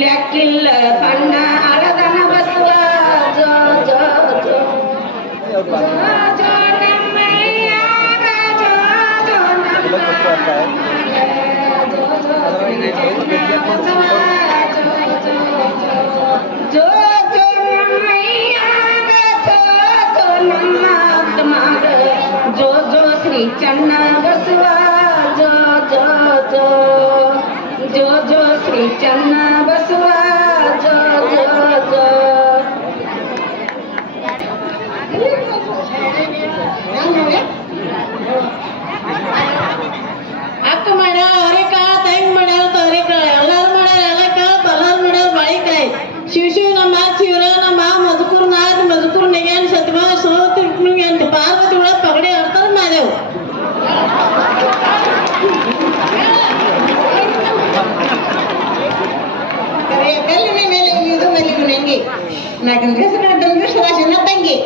ಲೆಕ್ಕಿಲ್ಲ ಬಣ್ಣ ಅಳದನ ಬಸವ ಜೋ ಜೋ ಜೋ ಜೋ ಜೋ ನಮ್ಮಯ್ಯಾಗ ಜೋ ಜೋ ನಮ್ಮ ಜೋ ಜೋ ಶ್ರೀ ಚನ್ನ ಬಸವ ಜೋ ಜೋ ನಮ್ಮಯ್ಯಾಗ ಜೋ ಜೋ ನಮ್ಮ ಆತ್ಮಾಗ ಜೋ ಜೋ ಶ್ರೀ ಚನ್ನ ಬಸವ ಜೋ ಜೋ ಜೋ ಜೋ ಜೋ ಶ್ರೀ ಚನ್ನ ಬಸವ ಜೋ ಜೋ ಜೋ ಅಕ್ಕ ಮಾಡ್ಯಾಳ ಅವರೆಕಾಳ ತಂಗಿ ಮಾಡ್ಯಾಳ ತವರೆಕಾಳ ಎಲ್ಲಾರು ಮಾಡ್ಯಾರ ಎಲ್ಲಕಾಳ ಬಲ್ಲಾರು ಮಾಡ್ಯಾರ ಬಾಳಿಕಾಯಿ ಶಿವ ನಮ್ಮ ಶಿವರ ನಮ್ಮ ಮಧುಕೂರ್ ನಾದ್ ಮಧುಕೂರ್ ನೆಗ್ಯಾನ್ ಸತ್ಯಭಾಗ ಸೋತಿರ್ಗೆ ಅಂತ ಪಾರ್ವತಿ ಒಳಗೆ ಪಗಡೆ ಆಡ್ತಾರ ಮಾದೇವ್ ಕಲ್ಲಿನ ಮೇಲೆ ಇದು ಮೇಲೆ ನಂಗೆ ನಾಲ್ಕು ದಿವಸ ಚಿನ್ನ ತಂಗಿ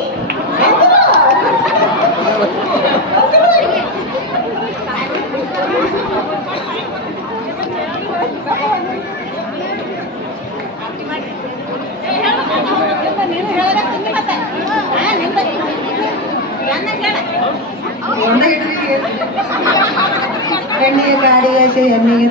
ಕಣ್ಣಿಗೆ ಗಾಡಿಗೆ ಎಣ್ಣಿಗೆ